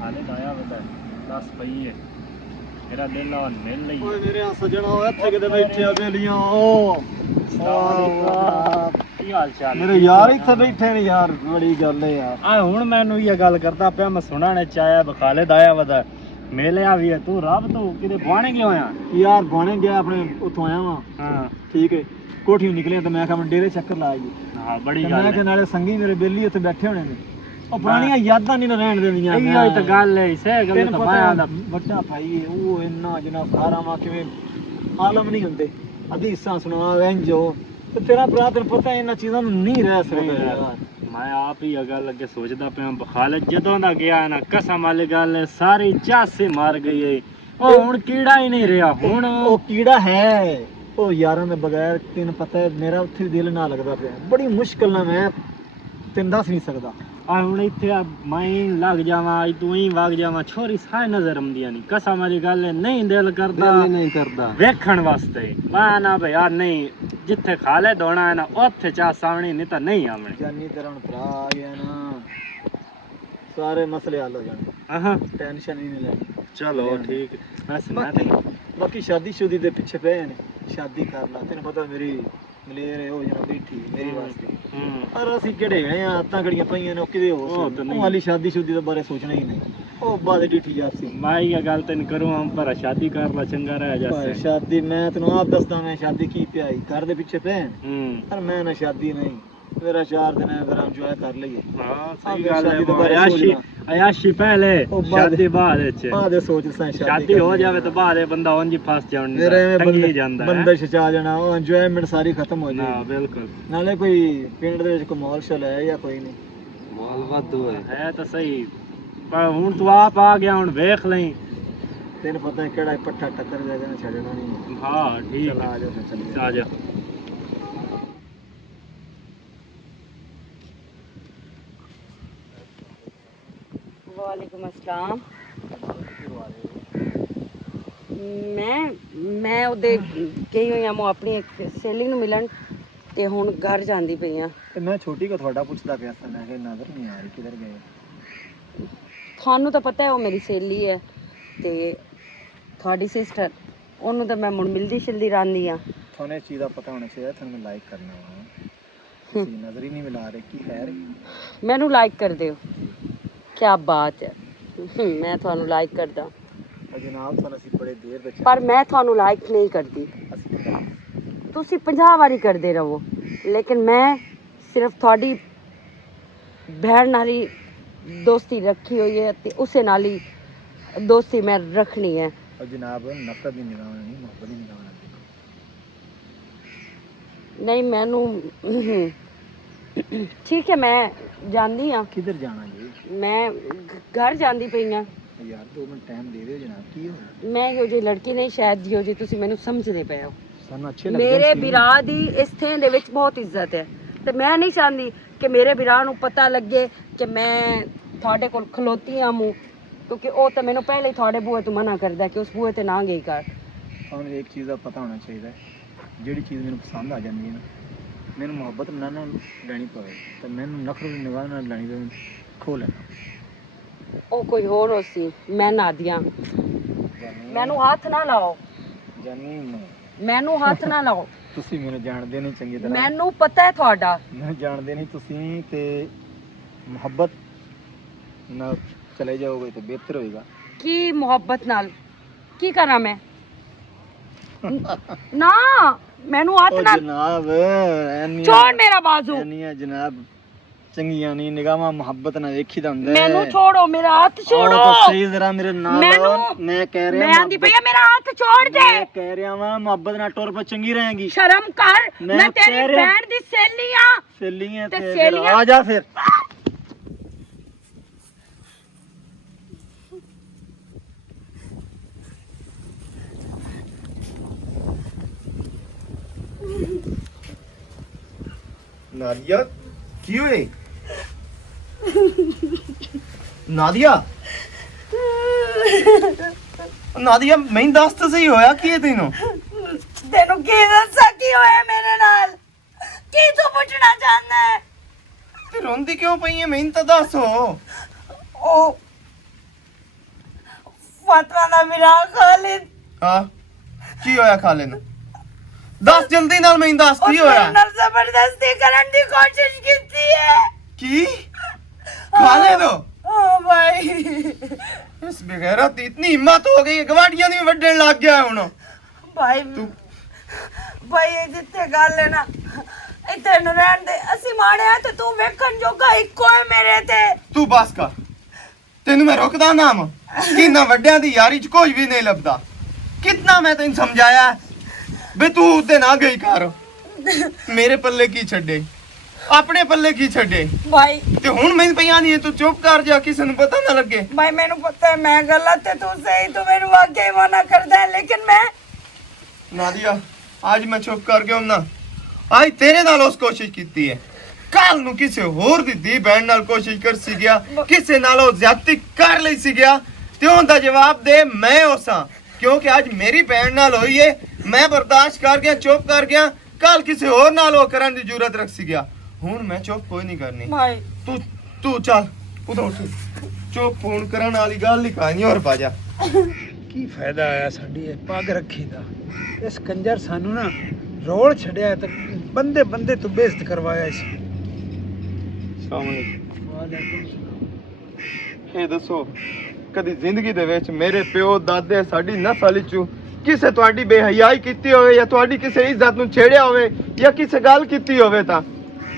ਖਾਲਿਦ ਆਇਆ ਵਦਾ 10 ਪਈ ਹੈ ਮੇਰਾ ਦਿਲ ਆ ਮਿਲ ਲਈ ਓਏ ਮੇਰੇ ਸਜਣਾ ਇੱਥੇ ਕਿਤੇ ਬੈਠੇ ਆ ਬੇਲੀਆਂ ਓ ਕੀ ਹਾਲ ਚਾਲ ਮੇਰੇ ਯਾਰ ਇੱਥੇ ਬੈਠੇ ਨੇ ਯਾਰ ਬੜੀ ਗੱਲ ਹੈ ਯਾਰ ਆ ਹੁਣ ਮੈਨੂੰ ਇਹ ਗੱਲ ਕਰਦਾ ਪਿਆ ਮੈਂ ਸੁਣਾ ਨੇ ਚਾਇਆ ਬਖਾਲਿਦ ਆਇਆ ਵਦਾ ਮੇਲਿਆ ਵੀ ਹੈ ਤੂੰ ਰੱਬ ਤੂੰ ਕਿਤੇ ਬਾਣੇ ਕਿਉਂ ਆਇਆ ਯਾਰ ਬਾਣੇ ਗਿਆ ਆਪਣੇ ਉੱਥੋਂ ਆਇਆ ਵਾਂ ਹਾਂ ਠੀਕ ਹੈ ਕੋਠੀ ਨਿਕਲਿਆ ਤੇ ਮੈਂ ਕਿਹਾ ਮੈਂ ਡੇਰੇ ਚੱਕਰ ਲਾ ਆਈਏ ਹਾਂ ਬੜੀ ਤੇ ਗੱਲ ਮੈਂ ਹੈ ਕਿ ਨਾਲੇ ਸੰਗੀ ਮੇਰੇ ਬੇਲੀ ਉੱਥੇ ਬੈਠੇ ਹੋਣੇ ਨੇ ਉਹ ਪੁਰਾਣੀਆਂ ਯਾਦਾਂ ਨਹੀਂ ਨਾ ਰਹਿਣ ਦਿੰਦੀਆਂ ਇਹ ਹੋਈ ਤਾਂ ਗੱਲ ਹੈ ਇਸੇ ਗੱਲ ਤੈਨੂੰ ਤਾਂ ਪਤਾ ਮੈਂ ਹੈ ਵੱਡਾ ਭਾਈ ਹੈ, ਉਹ ਇੰਨਾ ਜਿਨਾ ਖਾਰਾਵਾਂ ਕਿਵੇਂ ਆਲਮ ਨਹੀਂ ਹੁੰਦੇ ਹਦੀਸਾਂ ਸੁਣਾ ਇੰਜੋ ਤੇ ਤੇਰਾ ਭਰਾ ਤੈਨੂੰ ਪਤਾ ਇਹਨਾਂ ਚੀਜ਼ਾਂ ਨੂੰ ਨਹੀਂ ਰਹਿ ਸਕਦਾ ਯਾਰ ਮੈਂ ਆਪ ਹੀ ਇਹ ਗੱਲ ਅੱਗੇ ਸੋਚਦਾ ਪਿਆ ਬਖਾਲਿਦ ਜਦੋਂ ਦਾ ਗਿਆ ਨਾ ਕਸਮ ਵਾਲੀ ਗੱਲ ਹੈ ਸਾਰੀ ਚਾਸੇ ਮਾਰ ਗਈ ਹੈ ਉਹ ਹੁਣ ਕੀੜਾ ਹੀ ਨਹੀਂ ਰਿਹਾ ਹੁਣ ਉਹ ਕੀੜਾ ਹੈ ਉਹ ਯਾਰਾਂ ਦੇ ਬਗੈਰ ਤੈਨੂੰ ਪਤਾ ਹੈ ਮੇਰਾ ਉੱਥੇ ਵੀ ਦਿਲ ਨਾ ਲੱਗਦਾ ਪਿਆ ਬੜੀ ਮੁਸ਼ਕਲ ਨਾਲ ਮੈਂ ਤੈਨੂੰ ਦੱਸ ਨਹੀਂ ਸਕਦਾ ਆ ਹੁਣ ਇੱਥੇ ਆ ਮੈਂ ਲੱਗ ਜਾਵਾਂ ਅੱਜ ਤੂੰ ਹੀ ਵਗ ਜਾਵਾਂ ਛੋਰੀ ਸਾਰੀ ਨਜ਼ਰ ਆਉਂਦੀਆਂ ਨਹੀਂ ਕਸਮ ਵਾਲੀ ਗੱਲ ਹੈ ਨਹੀਂ ਦਿਲ ਕਰਦਾ ਨਹੀਂ ਕਰਦਾ ਵੇਖਣ ਵਾਸਤੇ ਮੈਂ ਨਾ ਭਈ ਯਾਰ ਨਹੀਂ ਜਿੱਥੇ ਖਾਲੇ ਦੋਣਾ ਹੈ ਨਾ ਉੱਥੇ ਚਾਹ ਸਾਹਮਣੇ ਨਹੀਂ ਤਾਂ ਨਹੀਂ ਆਵਣੇ ਜਾਨੀ ਤੇਰਾ ਹੁਣ ਭਰਾ ਆ ਗਿਆ ਨਾ ਸਾਰੇ ਮਸਲੇ ਹੱਲ ਹੋ ਜਾਣੇ ਆਹਾਂ ਟੈਨਸ਼ਨ ਹੀ ਨਹੀਂ ਲੈਣੀ ਚਲੋ ਠੀਕ ਵੈਸੇ ਮੈਂ ਤੇ ਬਾਕੀ ਸ਼ਾਦੀ ਸ਼ੁਦੀ ਦੇ ਪਿੱਛੇ ਪਏ ਨੇ ਸ਼ਾਦੀ ਕਰ ਲਾ ਤੈਨੂੰ ਪਤਾ ਮੇਰੀ ਮਲੇਰ ਹੋ ਜਾਣਾ ਬੈਠੀ ਮੇਰੀ ਵਾਸਤੇ ਪਰ ਅਸੀਂ ਕਿਹੜੇ ਗਏ ਆ ਆਤਾਂ ਘੜੀਆਂ ਪਈਆਂ ਨੇ ਉਹ ਕਿਤੇ ਹੋ ਉਹ ਵਾਲੀ ਸ਼ਾਦੀ ਸ਼ੁਦੀ ਦੇ ਬਾਰੇ ਸੋਚਣਾ ਹੀ ਨਹੀਂ ਉਹ ਬਾਅਦ ਢੀਠੀ ਜਾਸੀ ਮੈਂ ਇਹ ਗੱਲ ਤੈਨੂੰ ਕਰੂੰ ਹਮ ਪਰ ਸ਼ਾਦੀ ਕਰ ਲਾ ਚੰਗਾ ਰਹਿ ਜਾਸੇ ਸ਼ਾਦੀ ਮੈਂ ਤੈਨੂੰ ਆਪ ਦੱਸਦਾ ਮੈਂ ਸ਼ਾਦੀ ਕੀ ਪਿਆਈ ਘਰ ਦੇ ਪਿੱਛੇ ਪਏ ਪਰ ਮੈਂ ਨਾ ਸ਼ਾਦੀ ਨਹੀਂ ਮੇਰਾ 4 ਦਿਨ ਅਗਰ ਇੰਜੋਏ ਕਰ ਲਈਏ ਹਾਂ ਸਹੀ ਗੱਲ ਹੈ ਆਯਾਸ਼ੀ ਪਹਿਲੇ ਸ਼ਾਦੀ ਬਾਅਦ ਵਿੱਚ ਬਾਅਦ ਸੋਚ ਸਾਂ ਸ਼ਾਦੀ ਹੋ ਜਾਵੇ ਤਾਂ ਬਾਅਦ ਇਹ ਬੰਦਾ ਉਂਝ ਹੀ ਫਸ ਜਾਂਦਾ ਟੰਗੀ ਜਾਂਦਾ ਬੰਦਸ਼ ਚ ਆ ਜਾਣਾ ਉਹ ਇੰਜੋਇਮੈਂਟ ਸਾਰੀ ਖਤਮ ਹੋ ਜਾਏ ਹਾਂ ਬਿਲਕੁਲ ਨਾਲੇ ਕੋਈ ਪਿੰਡ ਦੇ ਵਿੱਚ ਕੋਈ ਮਾਲ ਸ਼ਲ ਹੈ ਜਾਂ ਕੋਈ ਨਹੀਂ ਮਾਲ ਵਾਧੂ ਹੈ ਤਾਂ ਸਹੀ ਪਰ ਹੁਣ ਤੂੰ ਆਪ ਆ ਗਿਆ ਹੁਣ ਵੇਖ ਲਈ ਤੈਨੂੰ ਪਤਾ ਹੈ ਕਿਹੜਾ ਪੱਠਾ ਟੱਕਰ ਜਾਏਗਾ ਨਾ ਛੱਡਣਾ ਨਹੀਂ ਹਾਂ ਠੀਕ ਚਲ ਆ ਜਾ ਫਿਰ ਚੱਲੀਏ ਆ ਜਾ ਵਾਲੇकुम अस्सलाम ਮੈਂ ਉਹਦੇ ਗਈ ਹੋਈ ਆ ਮੈਂ ਆਪਣੀ ਇੱਕ ਸਹੇਲੀ ਨੂੰ ਮਿਲਣ ਤੇ ਹੁਣ ਘਰ ਜਾਂਦੀ ਪਈ ਆ ਤੇ ਮੈਂ ਛੋਟੀ ਕੋ ਤੁਹਾਡਾ ਪੁੱਛਦਾ ਪਿਆ ਸੀ ਮੈਂ ਕਿ ਨਜ਼ਰ ਨਹੀਂ ਆ ਰਹੀ ਕਿਧਰ ਗਏ ਤੁਹਾਨੂੰ ਤਾਂ ਪਤਾ ਹੈ ਉਹ ਮੇਰੀ ਸਹੇਲੀ ਹੈ ਤੇ ਤੁਹਾਡੀ ਸਿਸਟਰ ਉਹਨੂੰ ਤਾਂ ਮੈਂ ਮੁੜ ਮਿਲਦੀ ਸ਼ਿਲਦੀ ਰਹਿੰਦੀ ਆ ਤੁਹਾਨੂੰ ਇਸ ਚੀਜ਼ ਦਾ ਪਤਾ ਹੋਣਾ ਚਾਹੀਦਾ ਤੁਹਾਨੂੰ ਮੈਂ ਲਾਈਕ ਕਰਨਾ ਵਾ ਤੁਸੀਂ ਨਜ਼ਰ ਹੀ ਨਹੀਂ ਮਿਲਾ ਰਹੇ ਕੀ ਹੈ ਮੈਨੂੰ ਲਾਈਕ ਕਰਦੇ ਹੋ ਕੀ ਬਾਤ ਹੈ ਮੈਂ ਤੁਹਾਨੂੰ ਲਾਈਕ ਕਰਦਾ ਜਨਾਬ ਸਾਨੂੰ ਅਸੀਂ ਬੜੇ ਦੇਰ ਦੇ ਪਰ ਮੈਂ ਤੁਹਾਨੂੰ ਲਾਈਕ ਨਹੀਂ ਕਰਦੀ ਤੁਸੀਂ 50 ਵਾਰੀ ਕਰਦੇ ਰਹੋ ਲੇਕਿਨ ਮੈਂ ਸਿਰਫ ਤੁਹਾਡੀ ਭੈਣ ਨਾਲ ਹੀ ਦੋਸਤੀ ਰੱਖੀ ਹੋਈ ਹੈ ਤੇ ਉਸੇ ਨਾਲ ਹੀ ਦੋਸਤੀ ਮੈਂ ਰੱਖਣੀ ਹੈ और जनाब नफरत नहीं निगाह नहीं मोहब्बत नहीं निगाह नहीं मैनू ठीक है मैं जानदी हाँ किधर जाना जी मैं घर जांदी पई हाँ यार 2 मिनट टाइम दे दो जनाब की हो मैं यो जी लड़की नहीं शायद जियो जी तुसी मैनू समझदे पे हो सानू अच्छे लगदे मेरे बिरा दी इस थे दे विच बहुत इज्जत है ते मैं नहीं चाहती कि मेरे बिरा नू पता लगे कि मैं थोड़े कोल खलोती हाँ मूँ क्योंकि वो तो मैंने पहले ही थोड़े बूहे तो मना करदा कि उस बूहे ते ना गई कर ਤੁਹਾਨੂੰ ਇੱਕ ਚੀਜ਼ ਦਾ ਪਤਾ ਹੋਣਾ ਚਾਹੀਦਾ ਹੈ ਜਿਹੜੀ ਚੀਜ਼ ਮੈਨੂੰ ਪਸੰਦ ਆ ਜਾਂਦੀ ਹੈ ਨਾ ਮੈਨੂੰ ਮੁਹੱਬਤ ਨਾਲ ਨਾ ਲੈਣੀ ਪਵੇ ਤਾਂ ਮੈਨੂੰ ਨਫ਼ਰਤ ਦੀ ਨਿਗਾਹ ਨਾਲ ਲੈਣੀ ਪਵੇ ਖੋ ਲੈਣਾ ਉਹ ਕੋਈ ਹੋਰ ਹੋ ਸੀ ਮੈਂ ਨਾਦੀਆ ਮੈਨੂੰ ਹੱਥ ਨਾ ਲਾਓ ਜਾਨੀ ਨਹੀਂ ਮੈਨੂੰ ਹੱਥ ਨਾ ਲਾਓ ਤੁਸੀਂ ਮੈਨੂੰ ਜਾਣਦੇ ਨਹੀਂ ਚੰਗੀ ਤਰ੍ਹਾਂ ਮੈਨੂੰ ਪਤਾ ਹੈ ਤੁਹਾਡਾ ਮੈਨੂੰ ਜਾਣਦੇ ਨਹੀਂ ਤੁਸੀਂ ਤੇ ਮੁਹੱਬਤ ਨਾਲ ਚਲੇ ਜਾਓਗੇ ਤਾਂ ਬਿਹਤਰ ਹੋਏਗਾ ਕੀ ਮੁਹੱਬਤ ਨਾਲ ਕੀ ਕਰਾਂ ਮੈਂ ਨਾ ਮੈਨੂੰ ਹੱਥ ਨਾ ਜਨਾਬ ਛੋੜ ਮੇਰਾ ਬਾਜ਼ੂ ਐਨੀਆਂ ਜਨਾਬ ਚੰਗੀਆਂ ਨਹੀਂ ਨਿਗਾਹਾਂ ਮੁਹੱਬਤ ਨਾਲ ਵੇਖੀਦਾ ਹੁੰਦਾ ਮੈਨੂੰ ਛੋੜੋ ਮੇਰਾ ਹੱਥ ਛੋੜੋ ਤਾਂ ਸਹੀ ਜ਼ਰਾ ਮੇਰੇ ਨਾਲ ਮੈਂ ਕਹਿ ਰਿਹਾ ਮੈਂ ਆਂਦੀ ਪਈ ਮੇਰਾ ਹੱਥ ਛੋੜ ਦੇ ਮੈਂ ਕਹਿ ਰਿਹਾ ਵਾਂ ਮੁਹੱਬਤ ਨਾਲ ਟੁਰ ਪਾ ਚੰਗੀ ਰਹੇਗੀ ਸ਼ਰਮ ਕਰ ਮੈਂ ਤੇਰੀ ਭੈਣ ਦੀ ਸਹੇਲੀ ਆ ਸਹੇਲੀਆਂ ਤੇ ਤੇ ਸਹੇਲੀਆਂ ਆ ਜਾ ਫਿਰ नादिया क्यों है नादिया नादिया मैं दस तो सही होया की तेनों ਤੈਨੂੰ ਕੀ ਦੱਸਾਂ ਕੀ ਹੋਇਆ ਮੇਰੇ ਨਾਲ ਕੀ ਤੂੰ ਪੁੱਛਣਾ ਚਾਹੁੰਦਾ ਹੈ फिर रोंदी क्यों पई है मैं तो दस हो ਉਹ ਫਾਤਮਾ ਦਾ ਮੇਰਾ ਖਾਲਿਦ हां की होया खाले ने दस जल्दी नाल मैं दस की होया ਮੇਰੇ ਨਾਲ ਜ਼ਬਰਦਸਤੀ ਕਰਨ ਦੀ ਕੋਸ਼ਿਸ਼ ਕੀਤੀ ਹੈ की खाले दो ਓ ਭਾਈ इस बेगैरत इतनी हिम्मत हो गई गवाडियां दी वड्डण लग गया हुन ਭਾਈ तू ਭਾਈ ਇਹ ਜਿੱਥੇ ਗੱਲ ਹੈ ਨਾ ਇੱਥੇ ਨੂੰ ਰਹਿਣ ਦੇ ਅਸੀਂ ਮਾਣਿਆ ਤੇ ਤੂੰ ਵੇਖਣ ਜੋਗਾ ਇੱਕੋ ਹੈ ਮੇਰੇ ਤੇ तू बस कर तेनू मैं रोकदा नाम कि ना वड्डियां दी यारी च कोई भी नहीं लभदा कितना मैं तेन समझाया बे तू उते ना गई कर मेरे पल्ले की छड्डे अपने पल्ले की छड्डे ਭਾਈ ते हुन मैं पईयां नहीं तू चुप कर जा किसी नू पता ना लगे ਭਾਈ ਮੈਨੂੰ ਪਤਾ ਹੈ ਮੈਂ ਗਲਤ ਹੈ ਤੂੰ ਸਹੀ ਤੂੰ ਮੈਨੂੰ ਵਾਕਈ ਮਨਾ ਕਰਦਾ ਹੈ ਲੇਕਿਨ मैं नादिया आज मैं चुप कर गया हूं ना आज तेरे नाल उस कोशिश कीती है ਕੱਲ ਨੂੰ ਕਿਸੇ ਹੋਰ ਦੀ ਧੀ ਭੈਣ ਨਾਲ ਕੋਸ਼ਿਸ਼ ਕਰ ਸੀ ਗਿਆ, ਕਿਸੇ ਨਾਲ ਉਹ ਜ਼ਿਆਦਤੀ ਕਰ ਲਈ ਸੀ ਗਿਆ, ਤੇ ਉਹਦਾ ਜਵਾਬ ਦੇ ਮੈਂ ਹੋਸਾਂ, ਕਿਉਂਕਿ ਅੱਜ ਮੇਰੀ ਭੈਣ ਨਾਲ ਹੋਈ ਏ, ਮੈਂ ਬਰਦਾਸ਼ਤ ਕਰ ਗਿਆ, ਚੁੱਪ ਕਰ ਗਿਆ। ਕੱਲ ਕਿਸੇ ਹੋਰ ਨਾਲ ਉਹ ਕਰਨ ਦੀ ਜ਼ਰੂਰਤ ਰੱਖ ਸੀ ਗਿਆ, ਹੁਣ ਮੈਂ ਚੁੱਪ ਕੋਈ ਨਹੀਂ ਕਰਨੀ। ਭਾਈ ਤੂੰ ਚੱਲ ਉਧਰ ਉੱਠ, ਚੁੱਪ ਹੁਣ ਕਰਨ ਵਾਲੀ ਗੱਲ ਹੀ ਕਹਾਣੀ ਹੋਰ ਪਾ ਜਾ। ਕੀ ਫਾਇਦਾ ਆਇਆ ਸਾਡੀ ਇਹ ਪੱਗ ਰੱਖੀ ਦਾ? ਇਸ ਕੰਜਰ ਸਾਨੂੰ ਨਾ ਰੋਲ ਛੱਡਿਆ ਤੇ ਬੰਦੇ ਬੰਦੇ ਤੋਂ ਬੇਇੱਜ਼ਤ ਕਰਵਾਇਆ ਸੀ। ਵਾਲੇਕੁਮ ਸਲਾਮ। ਇਹ ਦੱਸੋ ਕਦੀ ਜ਼ਿੰਦਗੀ ਦੇ ਵਿੱਚ ਮੇਰੇ ਪਿਓ ਦਾਦੇ ਸਾਡੀ ਨਸਲ ਵਿੱਚੋਂ ਕਿਸੇ ਤੁਹਾਡੀ ਬੇਹਯਾਈ ਕੀਤੀ ਹੋਵੇ ਜਾਂ ਤੁਹਾਡੀ ਕਿਸੇ ਇੱਜ਼ਤ ਨੂੰ ਛੇੜਿਆ ਹੋਵੇ ਜਾਂ ਕਿਸੇ ਗੱਲ ਕੀਤੀ ਹੋਵੇ ਤਾਂ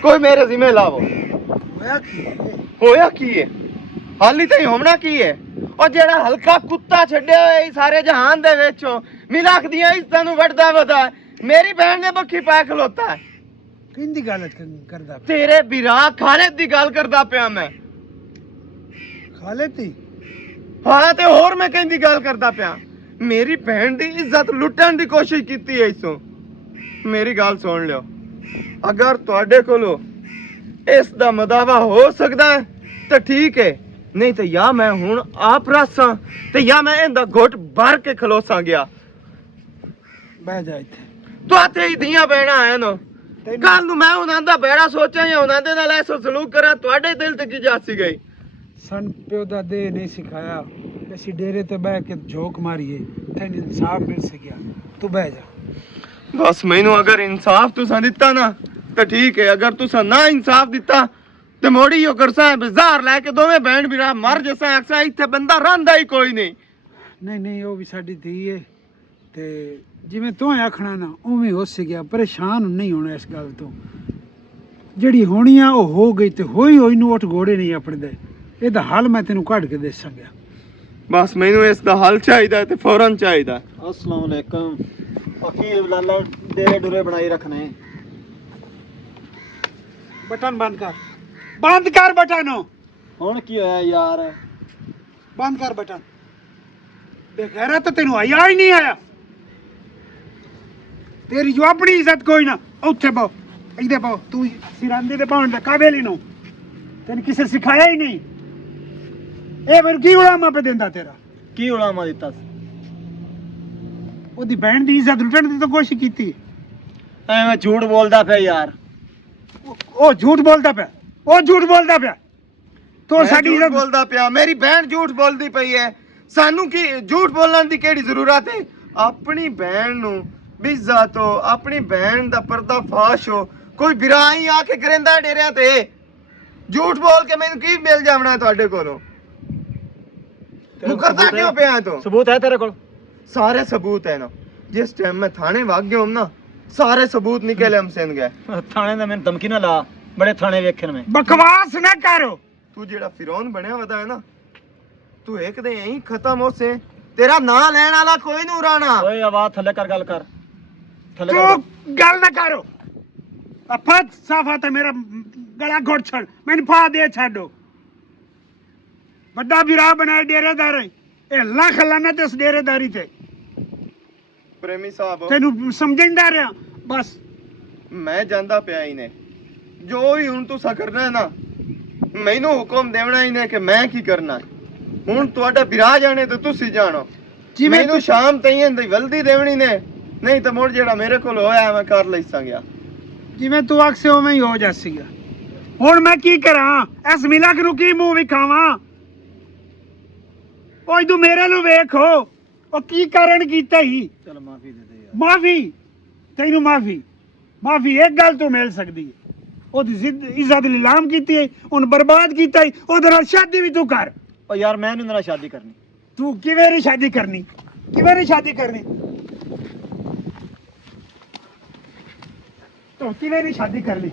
ਕੋਈ ਮੇਰੇ ਜ਼ਿੰਮੇ ਲਾਵੋ। ਹੋਇਆ ਕੀ ਹੈ? ਹੋਇਆ ਕੀ ਹੈ? ਹਾਲੀ ਤਾਂ ਹੋਣਾ ਕੀ ਹੈ? ਉਹ ਜਿਹੜਾ ਹਲਕਾ ਕੁੱਤਾ ਛੱਡਿਆ ਹੋਇਆ ਇਸ ਸਾਰੇ ਜਹਾਨ ਦੇ ਵਿੱਚੋਂ ਮਿਲਾਕ ਦੀਆਂ ਇੱਜ਼ਤਾਂ ਨੂੰ ਵੱਢਦਾ ਵਧਾ ਮੇਰੀ ਭੈਣ ਨੇ ਬੱਖੀ ਪਾ ਖਲੋਤਾ ਹੈ। ਕਿੰਦੀ ਗੱਲ ਕਰਦਾ ਪਿਆ? ਤੇਰੇ ਬਿਰਾ ਖਾਲਿਦ ਦੀ ਗੱਲ ਕਰਦਾ ਪਿਆ ਮੈਂ। ਖਾਲਿਦ ਦੀ? ਹਾਂ ਤੇ ਹੋਰ ਮੈਂ ਕਹਿੰਦੀ ਗੱਲ ਕਰਦਾ ਪਿਆ। ਮੇਰੀ ਭੈਣ ਦੀ ਇੱਜ਼ਤ ਲੁੱਟਣ ਦੀ ਕੋਸ਼ਿਸ਼ ਕੀਤੀ ਹੈ ਇਸੋਂ। ਮੇਰੀ ਗੱਲ ਸੁਣ ਲਿਓ, ਅਗਰ ਤੁਹਾਡੇ ਕੋਲੋਂ ਇਸ ਦਾ ਮਦਾਵਾ ਹੋ ਸਕਦਾ ਹੈ ਤਾਂ ਠੀਕ ਹੈ, ਨਹੀਂ ਤੇ ਜਾਂ ਮੈਂ ਹੁਣ ਆਪ ਰਾਸਾਂ ਤੇ ਜਾਂ ਮੈਂ ਇਹਦਾ ਘੁੱਟ ਭਰ ਕੇ ਖਲੋਸਾਂ ਗਿਆ। ਬਹਿ ਜਾ ਇੱਥੇ। ਤੁਹਾਡੇ ਹੀ ਦੀਆਂ ਭੈਣਾਂ ਆਏ ਨਾ, ਕੱਲ ਨੂੰ ਮੈਂ ਉਹਨਾਂ ਦਾ ਬੇੜਾ ਸੋਚਾਂ ਜਾਂ ਉਹਨਾਂ ਦੇ ਨਾਲ ਐਸਾ ਸਲੂਕ ਕਰਾਂ, ਤੁਹਾਡੇ ਦਿਲ ਤੇ ਕੀ ਜਾਸੀ ਗਈ? ਸਨ ਪਿਓ ਦਾ ਦੇ ਨਹੀਂ ਸਿਖਾਇਆ ਅਸੀਂ ਡੇਰੇ ਤੇ ਬਹਿ ਕੇ ਝੋਕ ਮਾਰੀਏ, ਤੈਨੂੰ ਇਨਸਾਫ ਮਿਲ ਸਕਿਆ। ਤੂੰ ਬਹਿ ਜਾ। ਬਸ ਮੈਨੂੰ ਅਗਰ ਇਨਸਾਫ ਤੁਸੀਂ ਦਿੱਤਾ ਨਾ ਤਾਂ ਠੀਕ ਹੈ, ਅਗਰ ਤੁਸੀਂ ਨਾ ਇਨਸਾਫ ਦਿੱਤਾ ਤੇ ਮੋੜੀ ਉਹ ਕਰਸਾਂ ਬਾਜ਼ਾਰ ਲੈ ਕੇ ਦੋਵੇਂ ਭੈਣ ਵੀਰਾ ਮਰ ਜਸਾਂ ਅਕਸਾ ਇੱਥੇ ਬੰਦਾ ਰਹਿੰਦਾ ਹੀ ਕੋਈ ਨਹੀਂ। ਨਹੀਂ ਉਹ ਵੀ ਸਾਡੀ ਧੀ ਹੈ ਤੇ ਜਿਵੇਂ ਤੂੰ ਆਖਣਾ ਨਾ ਉਵੇਂ ਹੋ ਸਕਿਆ। ਪਰੇਸ਼ਾਨ ਨਹੀਂ ਹੋਣਾ ਇਸ ਗੱਲ ਤੋਂ, ਜਿਹੜੀ ਹੋਣੀ ਆ ਉਹ ਹੋ ਗਈ ਤੇ ਹੋਈ ਨੂੰ ਉੱਠ ਘੋੜੇ ਨਹੀਂ ਆਪਣੇ ਦੇ। ਇਹਦਾ ਹੱਲ ਮੈਂ ਤੈਨੂੰ ਕੱਢ ਕੇ ਦੱਸਾਂਗਾ। ਬਸ ਮੈਨੂੰ ਇਸ ਦਾ ਹੱਲ ਚਾਹੀਦਾ ਤੇ ਫੌਰਨ ਚਾਹੀਦਾ। अस्सलाम वालेकुम। वकील लाला डेरे डुरे बनाई रखने। बटन बंद कर बटन ਹੁਣ ਕੀ ਹੋਇਆ ਯਾਰ? बंद कर बटन। बेगैरा तो तेन आया ही नहीं आया। तेरी जो अपनी इज्जत कोई ना उत्थे पाओ, इधर पाओ। तू सिरांदे दे पाउन दा काबिल ही नो, तेन किसे सिखाया ही नहीं। ए मेरे की उड़ामा पे देंदा तेरा? ਕੀ ਉਲਾਮਾ ਦਿੱਤਾ ਸੀ? ओदी बहन दी इज्जत लुटण दी तो कोशिश कीती। ਐਵੇਂ ਝੂਠ ਬੋਲਦਾ ਪਿਆ ਯਾਰ। ओ झूठ बोलदा पे, ओ झूठ बोलदा पे। तो ਮੈਂ साडी ਝੂਠ इज्जत ਬੋਲਦਾ ਪਿਆ, ਮੇਰੀ ਭੈਣ ਝੂਠ ਬੋਲਦੀ ਪਈ ਹੈ। ਸਾਨੂੰ ਕੀ ਝੂਠ ਬੋਲਣ ਦੀ ਕਿਹੜੀ ਜ਼ਰੂਰਤ ਹੈ? ਆਪਣੀ ਭੈਣ ਨੂੰ ਬਿੱਜ਼ਤ ਹੋ, ਆਪਣੀ ਭੈਣ ਦਾ ਪਰਦਾ ਫਾਸ਼ ਹੋ, ਕੋਈ ਬਿਰਾਈ ਆ ਕੇ ਕਰਿੰਦਾ ਡੇਰਿਆਂ ਤੇ ਝੂਠ ਬੋਲ ਕੇ ਮੈਨੂੰ ਕੀ ਮਿਲ ਜਾਵਣਾ ਤੁਹਾਡੇ ਕੋਲੋਂ? ਮੁਕਰਦਾ ਕਿਉਂ ਪਿਆ ਤੂੰ? ਸਬੂਤ ਹੈ ਤੇਰੇ ਕੋਲ? ਸਾਰੇ ਸਬੂਤ ਹੈ ਨਾ। ਜਿਸ ਟਾਈਮ ਮੈਂ ਥਾਣੇ ਵਗ ਗਿਆ ਨਾ ਸਾਰੇ ਸਬੂਤ ਨਿਕਲੇ ਹਮਸਨ ਗਏ। ਥਾਣੇ ਦਾ ਮੈਨੂੰ ਧਮਕੀ ਨਾ ਲਾ, ਬੜੇ ਥਾਣੇ ਵੇਖਣ ਮੈਂ। बकवास ना करो। ਤੂੰ ਜਿਹੜਾ ਫਿਰੌਨ ਬਣਿਆ ਵਦਾ ਹੈ ਨਾ, ਤੂੰ ਇੱਕ ਦੇ ਐਂ ਖਤਮ ਹੋਸੇ, ਤੇਰਾ ਨਾਂ ਲੈਣ ਵਾਲਾ ਕੋਈ ਨਹੀਂ ਉਰਾਣਾ। ਓਏ ਆਵਾਜ਼ ਥੱਲੇ ਕਰ, ਗੱਲ ਕਰ ਥੱਲੇ तू ਕਰ। गल ना करो। अफत साफा ते मेरा गला घोट छड़, मैंने फा दे छाडो। बड़ा बिरा बनाए डेरेदार ए लाख लाना ते उस डेरेदारी ते ਪ੍ਰੇਮੀ ਸਾਹਿਬ तेनु समझंदा रहा बस। ਮੈਂ ਜਾਂਦਾ ਪਿਆ ਹੀ ਨੇ, ਜੋ ਵੀ ਹੁਣ ਤੂੰ ਕਰਨਾ ਹੈ ਨਾ, ਮੈਨੂੰ ਹੁਕਮ ਦੇਵਣਾ ਹੀ ਨੇ ਕਿ ਮੈਂ ਕੀ ਕਰਨਾ। ਹੁਣ ਤੁਹਾਡਾ ਬਿਰਾ ਜਾਣੇ ਤੇ ਤੁਸੀਂ ਜਾਣੋ। ਜਿਵੇਂ ਮੈਨੂੰ ਸ਼ਾਮ ਤਾਈਂ ਦੀ ਵਲਦੀ ਦੇਵਣੀ ਨੇ, ਨਹੀਂ ਤਾਂ ਮੁੜ ਜਿਹੜਾ ਮੇਰੇ ਕੋਲ ਹੋਇਆ ਮੈਂ ਕਰ ਲੈਸਾਂ ਗਿਆ। जिवें तू आखसे उवें ही हो जासीगा। हुण मैं की करा? इस मिलक नूं की मुंह विखावां? ओए तू मेरे नु वेखो ओ की कारण कीता ही। ਚਲ ਮਾਫੀ ਦੇ ਦੇ ਯਾਰ। माफी तेनू माफी एक गल तो मिल सकती है। ओदी इज्जत नीलाम कीती है, उन बर्बाद कीता है, ओदे नाल शादी भी तू कर। ਓ ਯਾਰ ਮੈਂ ਨਹੀਂ ਨਾਲ ਸ਼ਾਦੀ ਕਰਨੀ। तू किवें नी शादी करनी? किवें नी शादी करनी? तो किवें नी शादी करनी?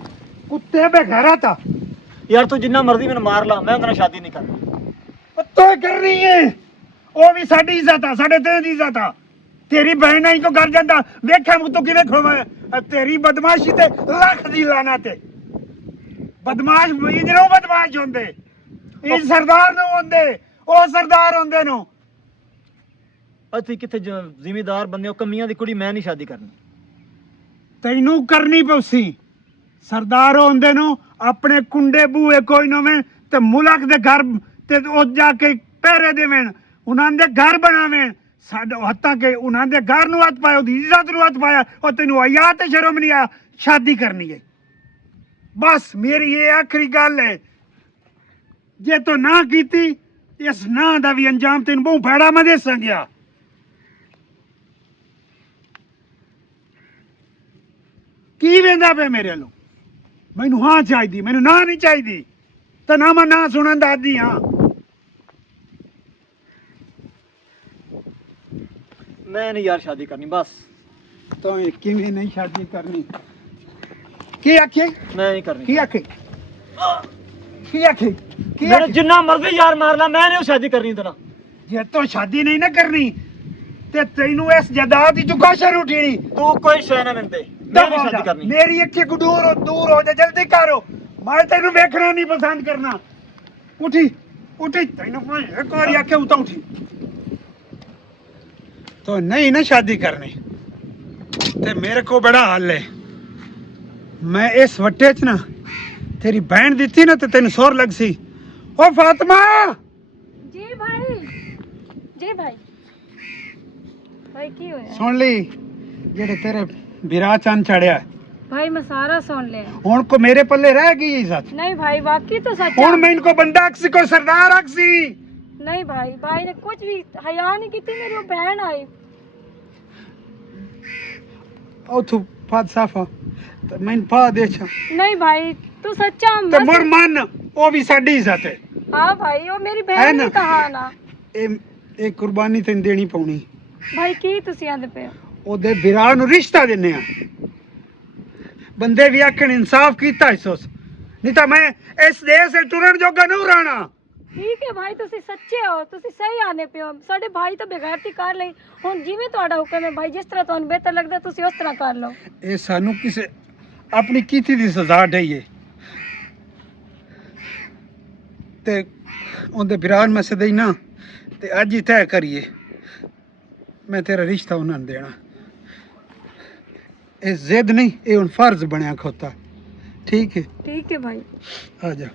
कुत्ते बेघरा था। ਯਾਰ ਤੂੰ ਜਿੰਨਾ ਮਰਜ਼ੀ ਮੈਨੂੰ ਮਾਰ ਲਾ, ਮੈਂ ਉਹਨਾਂ ਨਾਲ ਸ਼ਾਦੀ ਨਹੀਂ ਕਰਨੀ। तो करनी है ओ भी साडी इज्जत आ, साडे ते दी इज्जत आ। तेरी बहन नहीं को घर जांदा वेखा मुंह तो किवें खोवा। तेरी बदमाशी ते लाख दी लानत है। बदमाश इधरों बदमाश होंदे, ਇਹ ਸਰਦਾਰ ਨੂੰ ਹੁੰਦੇ, ਉਹ ਸਰਦਾਰ ਹੁੰਦੇ ਨੂੰ। ਅਸੀਂ ਕਿੱਥੇ ਜ਼ਿਮੀਦਾਰ ਬੰਦੇ, ਉਹ ਕਮੀਆਂ ਦੀ ਕੁੜੀ ਮੈਂ ਨਹੀਂ ਸ਼ਾਦੀ ਕਰਨੀ। ਤੈਨੂੰ ਕਰਨੀ ਪਊਸੀ। ਸਰਦਾਰ ਹੁੰਦੇ ਨੂੰ ਆਪਣੇ ਕੁੰਡੇ ਬੂਏ ਕੋਈ ਨਾ ਵੇ ਤੇ ਮੁਲਕ ਦੇ ਘਰ ਤੇ ਉਹ ਜਾ ਕੇ ਪਹਿਰੇ ਦੇਵਣ ਉਹਨਾਂ ਦੇ ਘਰ ਬਣਾਵੇਂ ਸਾਡੇ ਹੱਥਾਂ ਕੇ ਉਹਨਾਂ ਦੇ ਘਰ ਨੂੰ ਹੱਥ ਪਾਇਆ ਉਹਦੀ ਇੱਜ਼ਤ ਨੂੰ ਹੱਥ ਪਾਇਆ ਉਹ ਤੈਨੂੰ ਆਇਆ ਤੇ ਸ਼ਰਮ ਨਹੀਂ ਆ ਸ਼ਾਦੀ ਕਰਨੀ ਹੈ ਬਸ ਮੇਰੀ ਇਹ ਆਖਰੀ ਗੱਲ ਹੈ ਜੇ ਤੂੰ ਨਾ ਕੀਤੀ ਇਸ ਨਾ ਦਾ ਵੀ ਅੰਜਾਮ ਤੈਨੂੰ ਬਹੁਤ ਭੈੜਾ ਮੈਂ ਦੇ ਸੰਗਿਆ ਕੀ ਵੇਂਦਾ ਪਿਆ ਮੇਰੇ ਵੱਲੋਂ ਮੈਨੂੰ ਹਾਂ ਚਾਹੀਦੀ ਮੈਨੂੰ ਨਾ ਨਹੀਂ ਚਾਹੀਦੀ ਤਾਂ ਨਾ ਮੈਂ ਨਾ ਸੁਣਨ ਦਾ ਆਦੀ ਹਾਂ ਮੈਂ ਨਹੀਂ ਯਾਰ ਸ਼ਾਦੀ ਕਰਨੀ ਬਸ ਤਾਂ ਇਹ ਕਿਵੇਂ ਨਹੀਂ ਸ਼ਾਦੀ ਕਰਨੀ ਕੀ ਆਖੇ ਮੈਂ ਨਹੀਂ ਕਰਨੀ ਕੀ ਆਖੇ ਕੀ ਆਖੇ ਕੀ ਮੇਰੇ ਆਖੇ ਜਿੰਨਾ ਮਰਜ਼ੀ ਯਾਰ ਮਾਰ ਲਾ ਮੈਂ ਨਹੀਂ ਸ਼ਾਦੀ ਕਰਨੀ ਤੇਰਾ ਜੇ ਤੂੰ ਸ਼ਾਦੀ ਨਹੀਂ ਨਾ ਕਰਨੀ ਤੇ ਤੈਨੂੰ ਇਸ ਜਦਾਦ ਦੀ ਚੁੱਕਾ ਸ਼ਰ ਉਠਣੀ ਤੂੰ ਕੋਈ ਸ਼ੈ ਨਾ ਮਿੰਦੇ ਮੈਂ ਨਹੀਂ ਸ਼ਾਦੀ ਕਰਨੀ ਮੇਰੀ ਅੱਖੀ ਕੋ ਦੂਰ ਹੋ ਜਾ ਜਲਦੀ ਕਰੋ ਮੈਂ ਤੈਨੂੰ ਵੇਖਣਾ ਨਹੀਂ ਪਸੰਦ ਕਰਨਾ ਉਠੀ ਉਠੀ ਤੈਨੂੰ ਮੈਂ ਇੱਕ ਵਾਰੀ ਆਖਿਆ ਉਤਾਂ ਉਠੀ तो नहीं ना शादी करनी ते मेरे को बड़ा हाल है मैं इस वट्टे च ना तेरी बहन दी थी ना ते तेन सोर लग सी ओ फातिमा जी भाई जी भाई भाई की होया सुन ली जेड़े तेरे बिरा चन चढ़िया भाई मैं सारा सुन लिया हुण को मेरे पल्ले रह गई सच नहीं भाई वाकई तो सच हुण मैं इनको बंदा अक्सी को सरदार अक्सी नहीं भाई ने कुछ भी हया नहीं की मेरी वो बहन आई ओ तू फाद साफा ते मैं फा दे छ नहीं भाई तू सच्चा ते मुर मन ओ भी साडी इज्जत है हाँ भाई वो मेरी है बहन ना? ने कहा ना ए कुर्बानी तेन देनी पौनी भाई की तुसी आंदे पे ओदे बिरा नु रिश्ता देने आ बंदे भी आखन इंसाफ कीता इस नहीं तो मैं इस देश से टुरन जोगा नहीं रहना ठीक है भाई तुसी सच्चे हो तुसी सही आने पे हो साडे भाई तो बेगैरती कर ਲਈ ਹੁਣ ਜਿਵੇਂ ਤੁਹਾਡਾ ਹੁਕਮ ਹੈ ਭਾਈ ਜਿਸ ਤਰ੍ਹਾਂ ਤੁਹਾਨੂੰ ਬਿਹਤਰ ਲੱਗਦਾ ਤੁਸੀਂ ਉਸ ਤਰ੍ਹਾਂ ਕਰ ਲਓ ਇਹ ਸਾਨੂੰ ਕਿਸੇ ਆਪਣੀ ਕੀਤੀ ਦੀ ਸਜ਼ਾ ਢਈਏ ਤੇ ਉਹਦੇ ਬਿਰਾਨ ਮੈਂ ਸਦਈ ਨਾ ਤੇ ਅੱਜ ਹੀ ਤੈਅ ਕਰੀਏ ਮੈਂ ਤੇਰਾ ਰਿਸ਼ਤਾ ਉਹਨਾਂ ਨੂੰ ਦੇਣਾ ਇਹ ਜ਼ਿੱਦ ਨਹੀਂ ਇਹ ਹੁਣ ਫਰਜ਼ ਬਣਿਆ ਖੋਤਾ ਠੀਕ ਹੈ ठीक है भाई ਆ ਜਾ